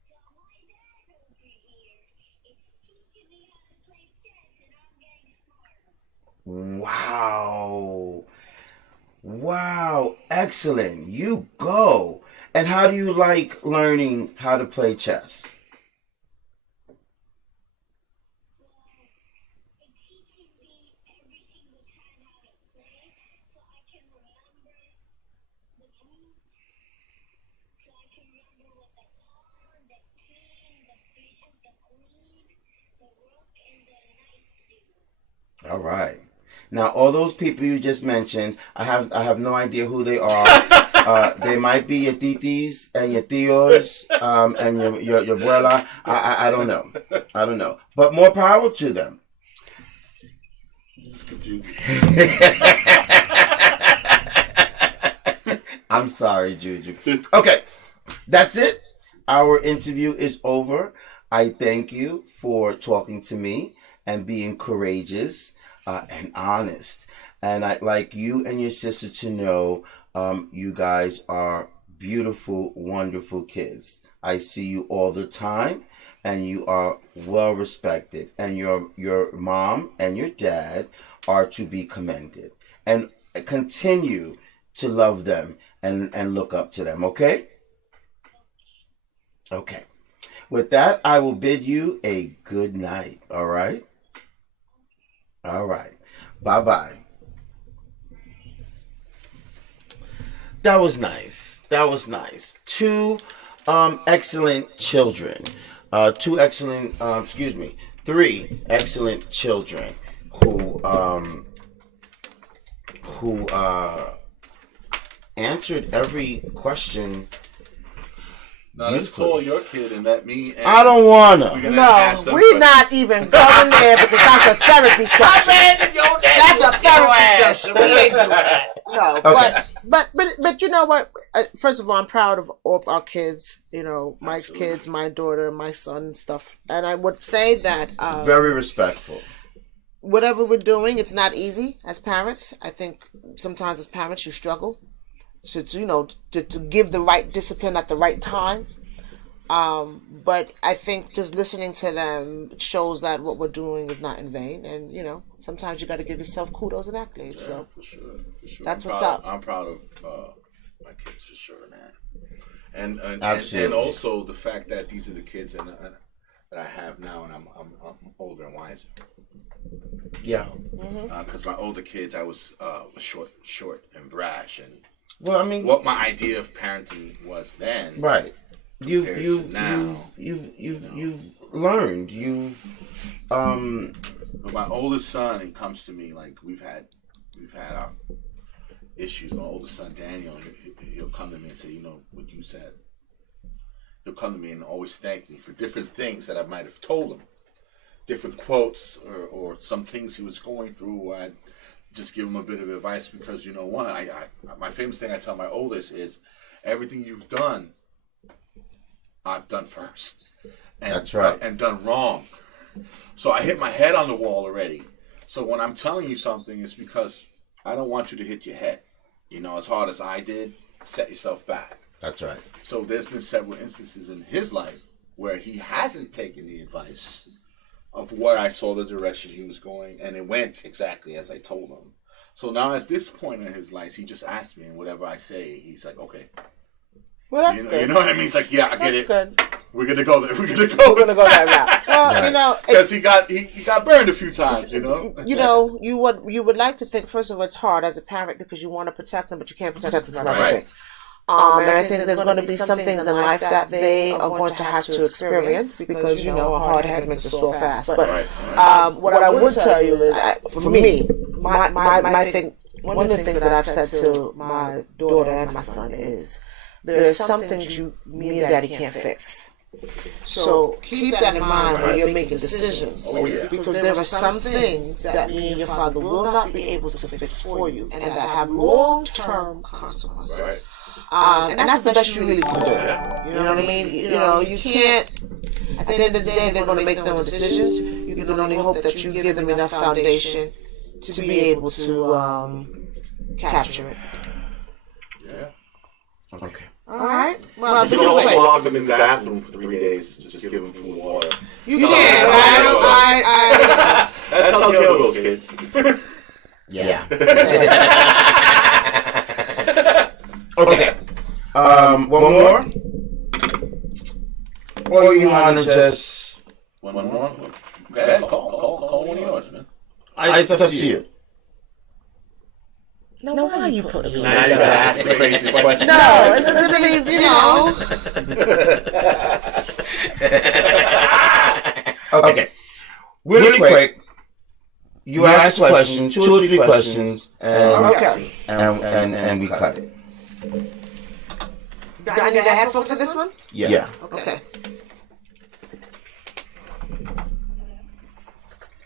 So my dad over here is teaching me how to play chess and I'm getting smarter. Wow. Wow. Excellent. You go. And how do you like learning how to play chess? It teaches me every single time how to play so I can remember the moves, so I can remember what the pawn, the king, the bishop, the queen, the rook, and the knight do. All right. Now, all those people you just mentioned, I have no idea who they are. They might be your titis and your tios, and your abuela. I don't know. I don't know. But more power to them. It's confusing. I'm sorry, Juju. Okay, that's it. Our interview is over. I thank you for talking to me and being courageous and honest. And I'd like you and your sister to know you guys are beautiful, wonderful kids. I see you all the time, and you are well respected. And your mom and your dad are to be commended. And continue to love them and look up to them, okay? Okay. With that, I will bid you a good night, all right? All right. Bye-bye. That was nice. That was nice. Two excellent children. Three excellent children who answered every question. Now let's call your kid and let me. And I don't wanna. we're gonna No, ask them we're questions. not even going there because that's a therapy session. That's a therapy session. We ain't doing that. No, Okay. but you know what? First of all, I'm proud of all of our kids. You know, Mike's Absolutely. kids, my daughter, my son, and stuff. And I would say that Very respectful. whatever we're doing, it's not easy as parents. I think sometimes as parents you struggle to give the right discipline at the right time. But I think just listening to them shows that what we're doing is not in vain. And, sometimes you got to give yourself kudos and accolades. Yeah, So for sure. That's I'm what's proud up. I'm proud of my kids for sure, man. And Absolutely. also the fact that these are the kids that I have now, and I'm older and wiser. Yeah. Because my older kids, I was short and brash, and Well, I mean, what my idea of parenting was then. right. You've compared you've to now. you've learned. But my oldest son, he comes to me like we've had our issues. My oldest son, Daniel, he'll come to me and say, what you said. He'll come to me and always thank me for different things that I might have told him, different quotes or some things he was going through. Or I'd just give him a bit of advice because you know what? I my famous thing I tell my oldest is, everything you've done, I've done first. And That's right. And done wrong. So I hit my head on the wall already. So when I'm telling you something, it's because I don't want you to hit your head. As hard as I did, set yourself back. That's right. So there's been several instances in his life where he hasn't taken the advice of where I saw the direction he was going, and it went exactly as I told him. So now at this point in his life, he just asks me, and whatever I say, he's like, okay. well, that's You good. know what I mean? He's like, yeah, I get That's it. good. We're gonna go there. We're gonna go that route. Well, Right. you know, because he got burned a few times. You know. you know, you would like to think. First of all, it's hard as a parent because you want to protect them, but you can't protect them from everything. Right. And I think there's going to be some things in life that they are going to have to experience because, you know, a hard head makes a sore fast. But what I would tell you is, for me, my thing, one of the things that I've said to my daughter and my son is, there's some things me and daddy can't fix. So keep that in mind when you're making decisions. Oh, yeah. Because there are some things that me and your father will not be able to fix for you and that have long-term consequences. Right. And that's the best you really can do. You know what I mean? You know, you can't, at the end of the day, they're going to make their own decisions. You can only hope that you give them enough foundation to be able to capture it. Yeah. Okay. All right. Well, You this can is also great. lock him in the bathroom for 3 days. Just give him food and water. You can. I That's how jail goes, kids. Yeah. Okay. One more? Or you want to just... One more. Go ahead, call one of yours, man. It's up to you. No, why are you putting me? Now you gotta ask the crazy question. No, it's I mean, you know. Okay. Really quick. You ask a question, 2 or 3 questions, and we cut it. Do I need a headphone for this one? Yeah. Okay.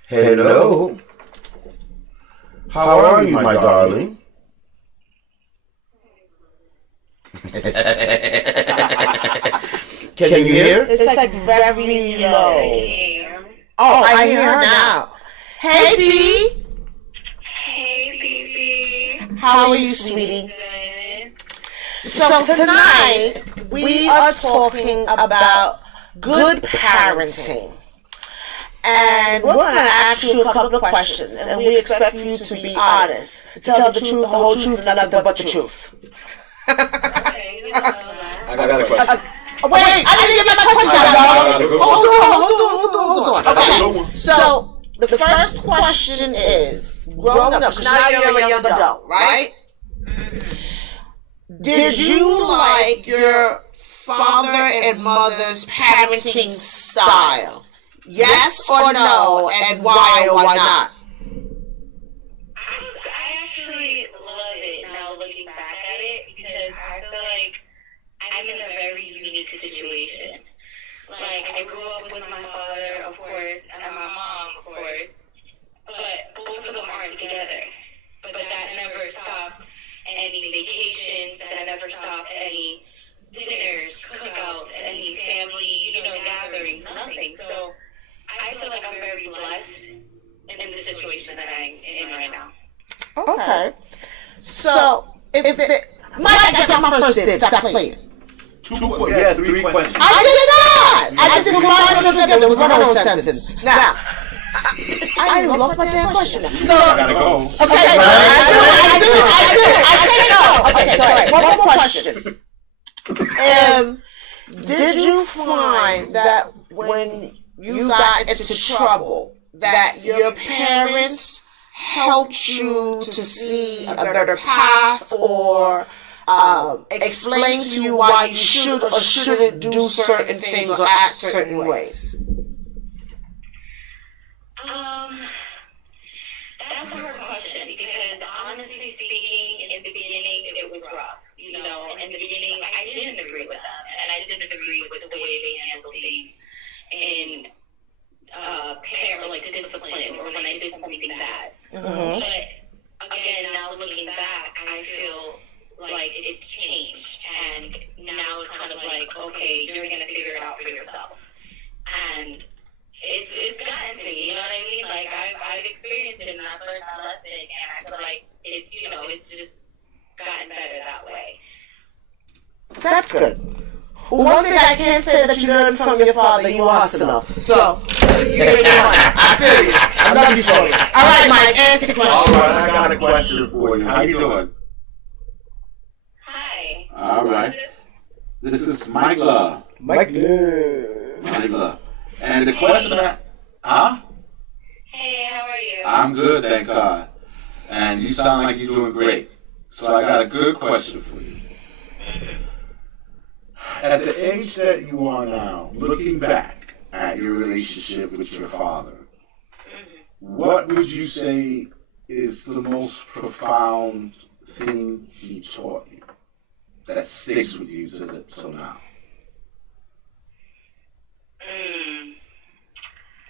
Hello. How are you, my darling? Can you hear? It's like very low. Oh, I hear her now. Hey, B. Hey, baby. How are you, sweetie? Good. So tonight we are talking about good parenting. And we're going to ask you a couple of questions, and we expect you to be honest, to tell the truth, the whole truth, and nothing but the truth. Okay, you don't know that. I got a question. Wait, I didn't get my question out, y'all. Hold on. Okay, so the first question is, growing up, because now you're a young adult, right? Did you like your father and mother's parenting style? Yes or no, and why or why not? I actually love it now looking back at it because I feel like I'm in a very unique situation. Like, I grew up with my father, of course, and my mom, of course, but both of them aren't together. But that never stopped any vacations, that never stopped any dinners, cookouts, any family, gatherings, nothing. So I feel like I'm very blessed in the situation that I'm in right now. Okay. So, if Mike, I got my first dibs. Stop playing. 3 questions. I did not. I just combined them together. It was one whole sentence. Now, I even lost my damn question. So, I gotta go. okay, I said no. Okay, sorry. One more question. Did you find that when you got into trouble, that your parents helped you to see a better path or explain to you why you should or shouldn't do certain things or act certain ways? That's a hard question because honestly speaking, in the beginning, it was rough. In the beginning, I didn't agree with them, and I didn't agree with the way they handled things in discipline or when I did something bad. Mm-hmm. But again, now looking back, I feel like it's changed, and now it's kind of like, okay, you're gonna figure it out for yourself, and it's gotten to me. You know what I mean? Like I've experienced it, and I've learned my lesson, and I feel like it's it's just gotten better that way. That's good. Well, one thing I can say that you learned from your father, you hustler. So, you get your money. I feel you. I love you for it. All right, Mike, answer questions. All right, I got a question for you. How you doing? Hi. All right. This is Mike Love. Mike Love. Mike Love. And the question huh? Hey, how are you? I'm good, thank God. And you sound like you're doing great. So I got a good question for you. At the age that you are now, looking back at your relationship with your father, what would you say is the most profound thing he taught you that sticks with you till now?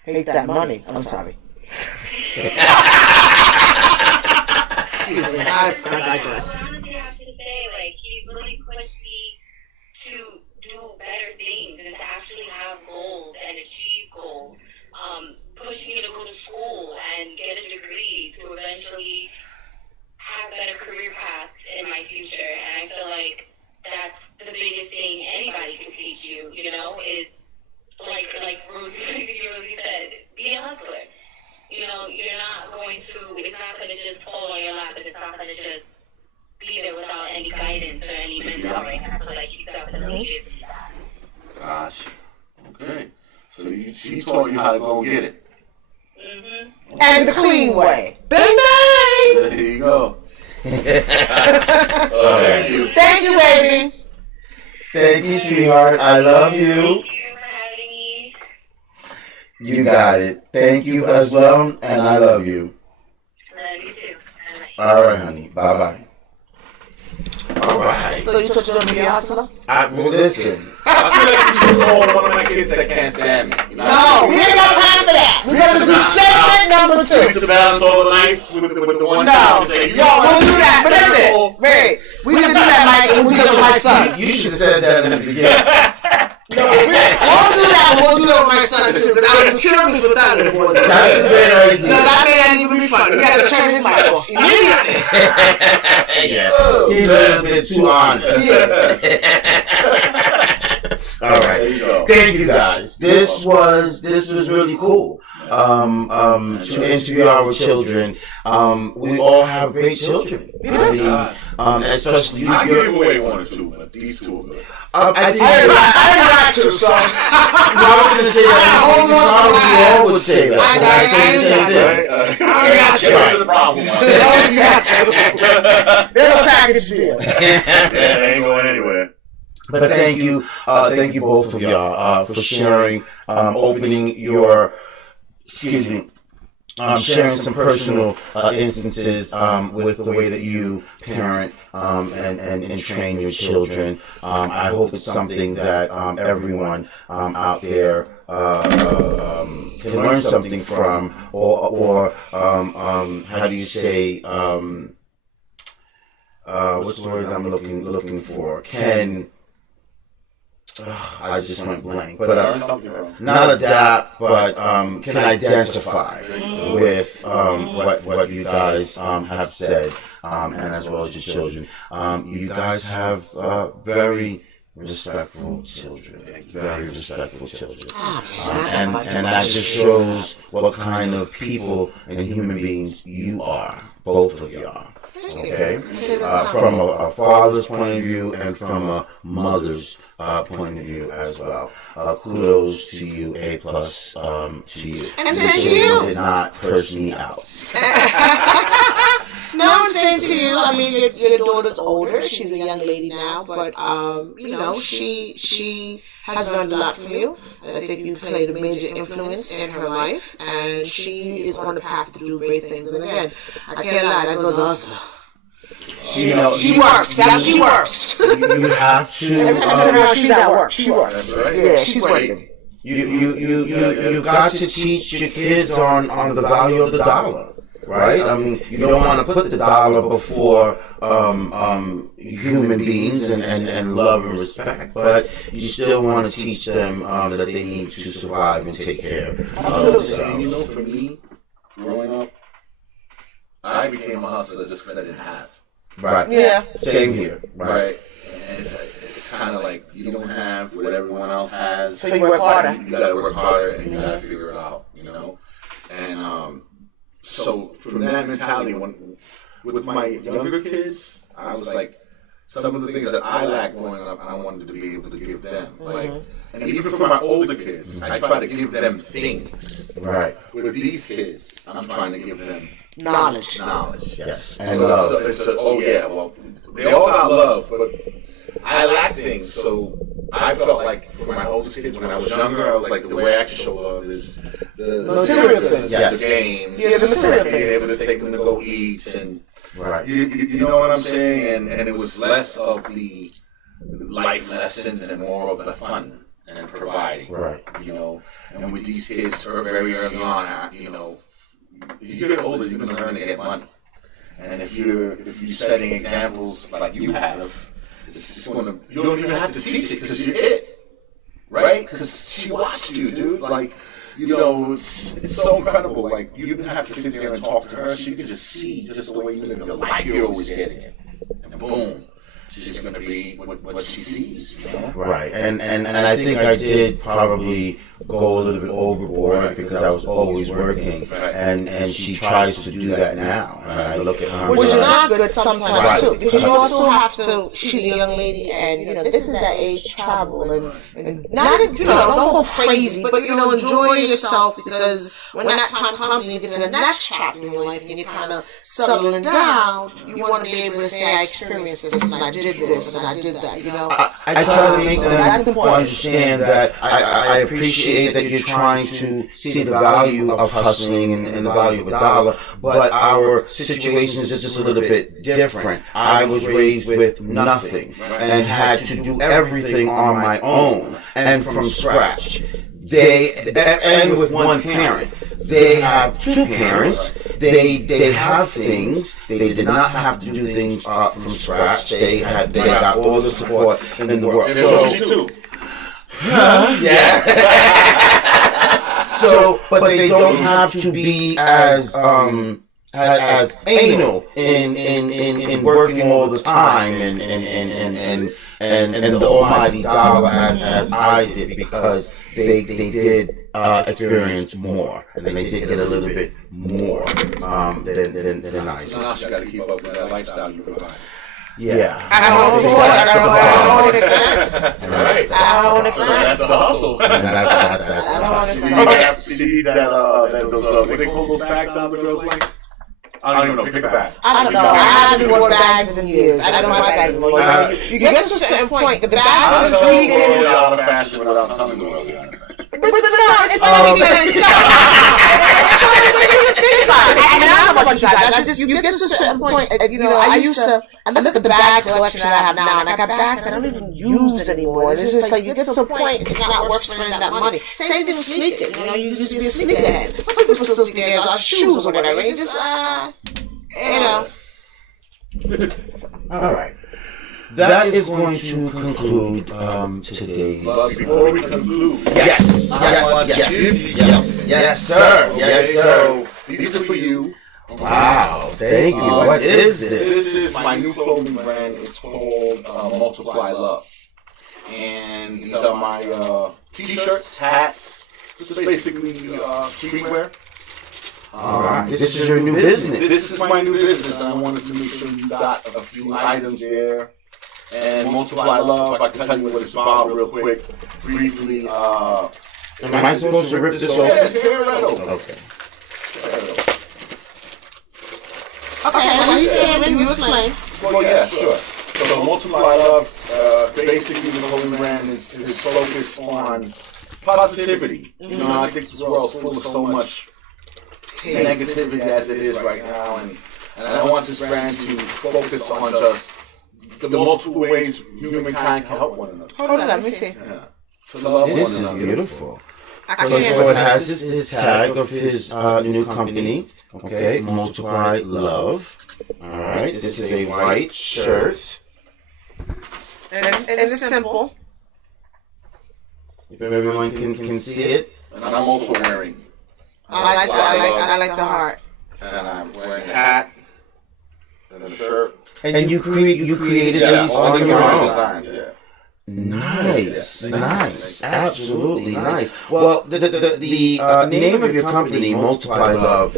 Hate that money. I'm sorry. Excuse me. I digress. I honestly have to say, like, he's really pushed me to do better things and to actually have goals and achieve goals. Pushing me to go to school and get a degree to eventually have better career paths in my future. And I feel like that's the biggest thing anybody can teach you, you know, is like Rosie said, be a hustler. You know, you're not going to, it's not going to just fall on your lap, and it's not going to just be there without any guidance or any mentoring. I feel like he's definitely given me that. Gosh. Okay. So she taught you how to go get it. And the clean way. Bang bang! There you go. Thank you. Thank you, baby. Thank you, sweetheart. I love you. Thank you for having me. You got it. Thank you as well, and I love you. Love you too. Bye. All right, honey. Bye-bye. All right. So you told you to be a hustler? Well, listen. I feel like you should call one of my kids that can't stand me. You know? No, we ain't got time for that. We're going to do segment number Used 2. to balance all the nights with the one. No, we'll do that. But listen, wait, we're going to do that, Mike, and we'll do it with my son. You should have said that in the beginning. No, we'll do that, and we'll do it with my son, too, because I was curious with that little boy. That's a great idea. No, that man ain't even be funny. You got to turn his mic off immediately. Yeah, he's a little bit too honest. All right. There you go. Thank you guys. This was really cool. To interview our children. We all have great children. I mean, especially you. I gave away one or two, but these two are good. I think I didn't like to, so. I was going to say that. We all would say that. I got you. That's the problem. Oh, you got to. There's a package deal. Yeah, they ain't going anywhere. But thank you both of y'all for sharing, opening your, sharing some personal instances with the way that you parent and train your children. I hope it's something that everyone out there can learn something from, or how do you say? What's the word I'm looking for? I just went blank. But not adapt, but can identify with what you guys have said, and as well as your children. You guys have very respectful children, very respectful children, and that just shows what kind of people and human beings you are, both of you are. Okay, from a father's point of view and from a mother's point of view as well. Kudos to you, A+ to you. And same to you. Did not curse me out. No, same to you. I mean, your daughter's older. She's a young lady now, but she has learned a lot from you. And I think you played a major influence in her life, and she is on the path to do great things. And again, I can't lie, that girl's a hustler. She works. She works. You have to. Every time I turn around, she's at work. She works. Right. Yeah, she's working. You got to teach your kids on the value of the dollar, right? I mean, you don't want to put the dollar before human beings and love and respect, but you still want to teach them that they need to survive and take care of themselves. And you know, for me, growing up, I became a hustler just because I didn't have. Right. Yeah. Same here. Right. And it's kind of like you don't have what everyone else has. So you work harder. You gotta work harder and you gotta figure it out, you know? And so from that mentality, with my younger kids, I was like, some of the things that I lacked growing up, I wanted to be able to give them. Like, and even for my older kids, I try to give them things. Right. With these kids, I'm trying to give them Knowledge. Yes. So, And love. well, they all got love, but I lack things. So I felt like for my oldest kids, when I was younger, I was like, the way I can show love is the Material things. Yes. the games, Yeah, the material being things. able to take them to go eat, and Right. you know what I'm saying? And it was less of the life lessons and more of the fun and providing. Right. You know, and with these kids very early on, you know, you get older, you're gonna learn to get money. And if you're setting examples like you have, it's just you don't even have to teach it because you're it, right? Because she watched you, dude. Like, you know, it's so incredible. Like, you didn't have to sit there and talk to her. She could just see just the way you live your life. You're always getting it, and boom, she's gonna be what she sees. You know? Right. And I think I did probably go a little bit overboard because I was always working, and she tries to do that now. And I look at her, Which is like, not good sometimes Right. too, because you also have to. She's a young lady, and this is that age to travel and not don't go crazy, but enjoy yourself, because when that time comes and you get to the next chapter in your life and you're kind of settling down, you want to be able to say, I experienced this and I did this and I did that. I try to make So them that's important. understand that I appreciate that you're trying to see the value of hustling and the value of a dollar, but our situations are just a little bit different. I was raised with nothing and had to do everything on my own and from scratch. And with one parent. They have two parents. They have things. They did not have to do things from scratch. They got all the support in the world. So, Yes. So, but they don't have to be as anal in working all the time and the almighty dollar as I did, because they did experience more, and they did get a little bit more than I did. now you got to keep up with that lifestyle you provide. Yeah. I don't experience. Right. I don't That's experience. the hustle. And that's See that what they call those bags down the girls like? I don't even know. Pick a bag. I don't know. I haven't worn bags in years. I don't know my bags anymore. You get to a certain point, the bag I of the don't seat know is. out of fashion without telling the world you're out of fashion. But no, it's funny because it's funny when you think about it. I mean, I don't know about you guys. I just you get to a certain point. I used to. I look at the bag collection that I have now, and I got bags that I don't even use anymore. It's just like you get to a point, it's not worth spending that money. Same thing with sneakers. You used to be a sneakerhead. Some people still sneakerheads on shoes or whatever. It's just all right. That is going to conclude today's. But before we conclude, Yes, sir. Yes, sir. So these are for you. Wow, thank you. What is This this? is my new clothing brand. It's called Multiply Love. And these are my t-shirts, hats. This is basically streetwear. All right, this is your new business. This is my new business, and I wanted to make sure you got a few items there. And Multiply Love, I can tell you what it's about real quick, briefly. Am I supposed to rip this off? Yeah, tear it right over. Okay. okay. When you say it, you explain. Well, yeah, sure. So Multiply Love, basically the whole brand is focused on positivity. I think this world's full of so much negativity as it is right now, and I want this brand to focus on just the multiple ways humankind can help one another. Hold on, let me see. Yeah. To love This one is another. beautiful. I So can't. it has his tag of his new company. Okay, Multiply Love. All right, this is a white shirt. And it's simple. If everyone can see it. And I'm also wearing, I like the heart. and I'm wearing a hat and a shirt. And you created Yeah, these all on your different own. designs. Yeah. Nice, absolutely nice. Well, the name of your company, Multiply Love,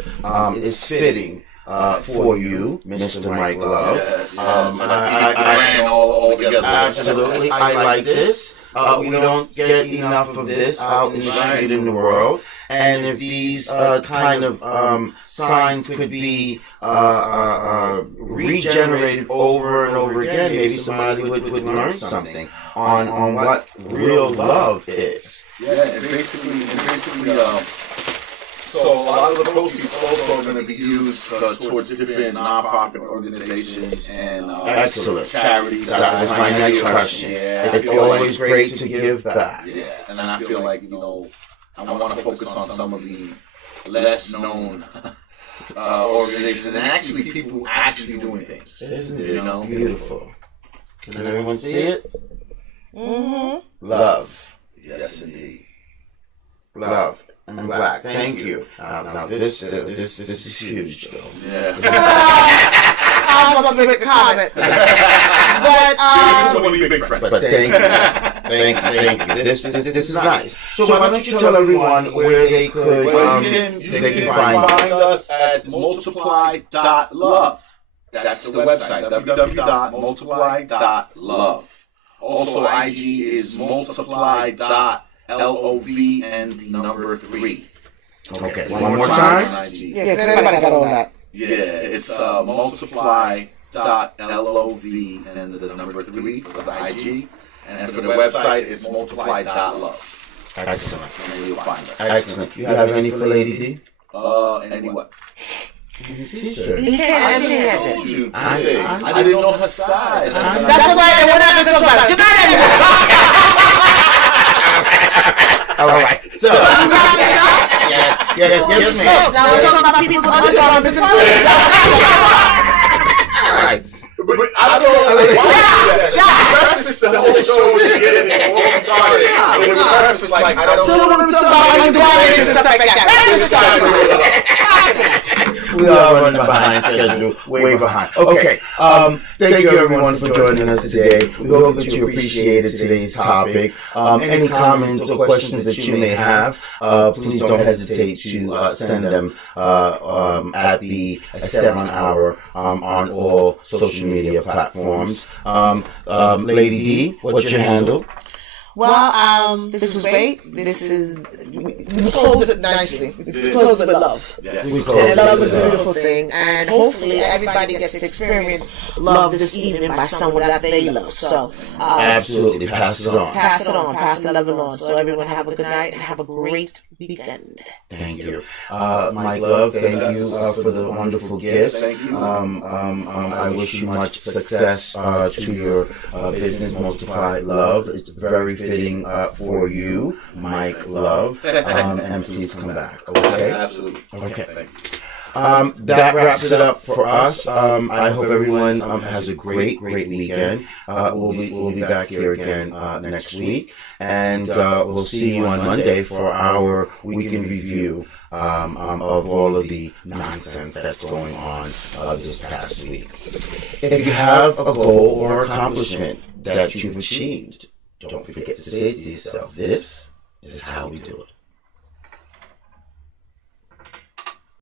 is fitting for you, Mr. Mike Love. Yes, I ran all together. absolutely, I like this. We don't get enough of this out in the street in the world. And if these kind of signs could be regenerated over and over again, maybe somebody would learn something on what real love is. Yeah, and basically, so a lot of the proceeds also are going to be used towards different nonprofit organizations and Excellent. charities. That was my next question. Yeah, It's always great to give back. Yeah, and I feel like, I want to focus on some of the less known organizations and actually people actually doing things. Isn't it beautiful? Can everyone see it? Mm-hmm. Love. Yes, indeed. Love. And black. Thank you. Now this is huge though. Yeah. I was about to make a comment. But, Some of the big friends. But thank you. Thank you. This is nice. So why don't you tell everyone where they could You can find us at multiply.love. That's the website, www.multiply.love. Also, IG is multiply.lov and the number 3. Okay, one more time. On IG. yeah, because everybody got all that. Yeah, it's multiply.lov and the number 3 for the IG. And for the website, it's multiply.love. Excellent. And then you'll find us. Excellent. You have any for Lady D? Any what? T-shirt. He can't answer I that. told you today. I didn't know her size. That's why we're not going to talk about it. Good night, everyone. All right. So yes, ma'am. Now we're talking about people's undergarments and clothes. All right. But I don't know why you do that. You practice the whole show in the beginning before we started. And it was practice like, I don't So when we talk about undergarments and stuff like that, We are running behind schedule, way behind. Okay. Thank you everyone for joining us today. We hope that you appreciated today's topic. Any comments or questions that you may have, please don't hesitate to send them at the Esteban Hour on all social media platforms. Lady D, what's your handle? Well, this was great. We close it nicely. We close it with love. And love is a beautiful thing. And hopefully everybody gets to experience love this evening by someone that they love. So, Absolutely, pass it on. pass it on. Pass the love along. So everyone have a good night and have a great weekend. Thank you. Mike Love, thank you for the wonderful gift. Thank you. I wish you much success to your business, Multiply Love. It's very fitting for you, Mike Love. And please come back, okay? Absolutely. Okay. Thank you. That wraps it up for us. I hope everyone has a great weekend. We'll be back here again next week, and we'll see you on Monday for our weekend review of all of the nonsense that's going on this past week. If you have a goal or accomplishment that you've achieved, don't forget to say to yourself, "This is how we do it."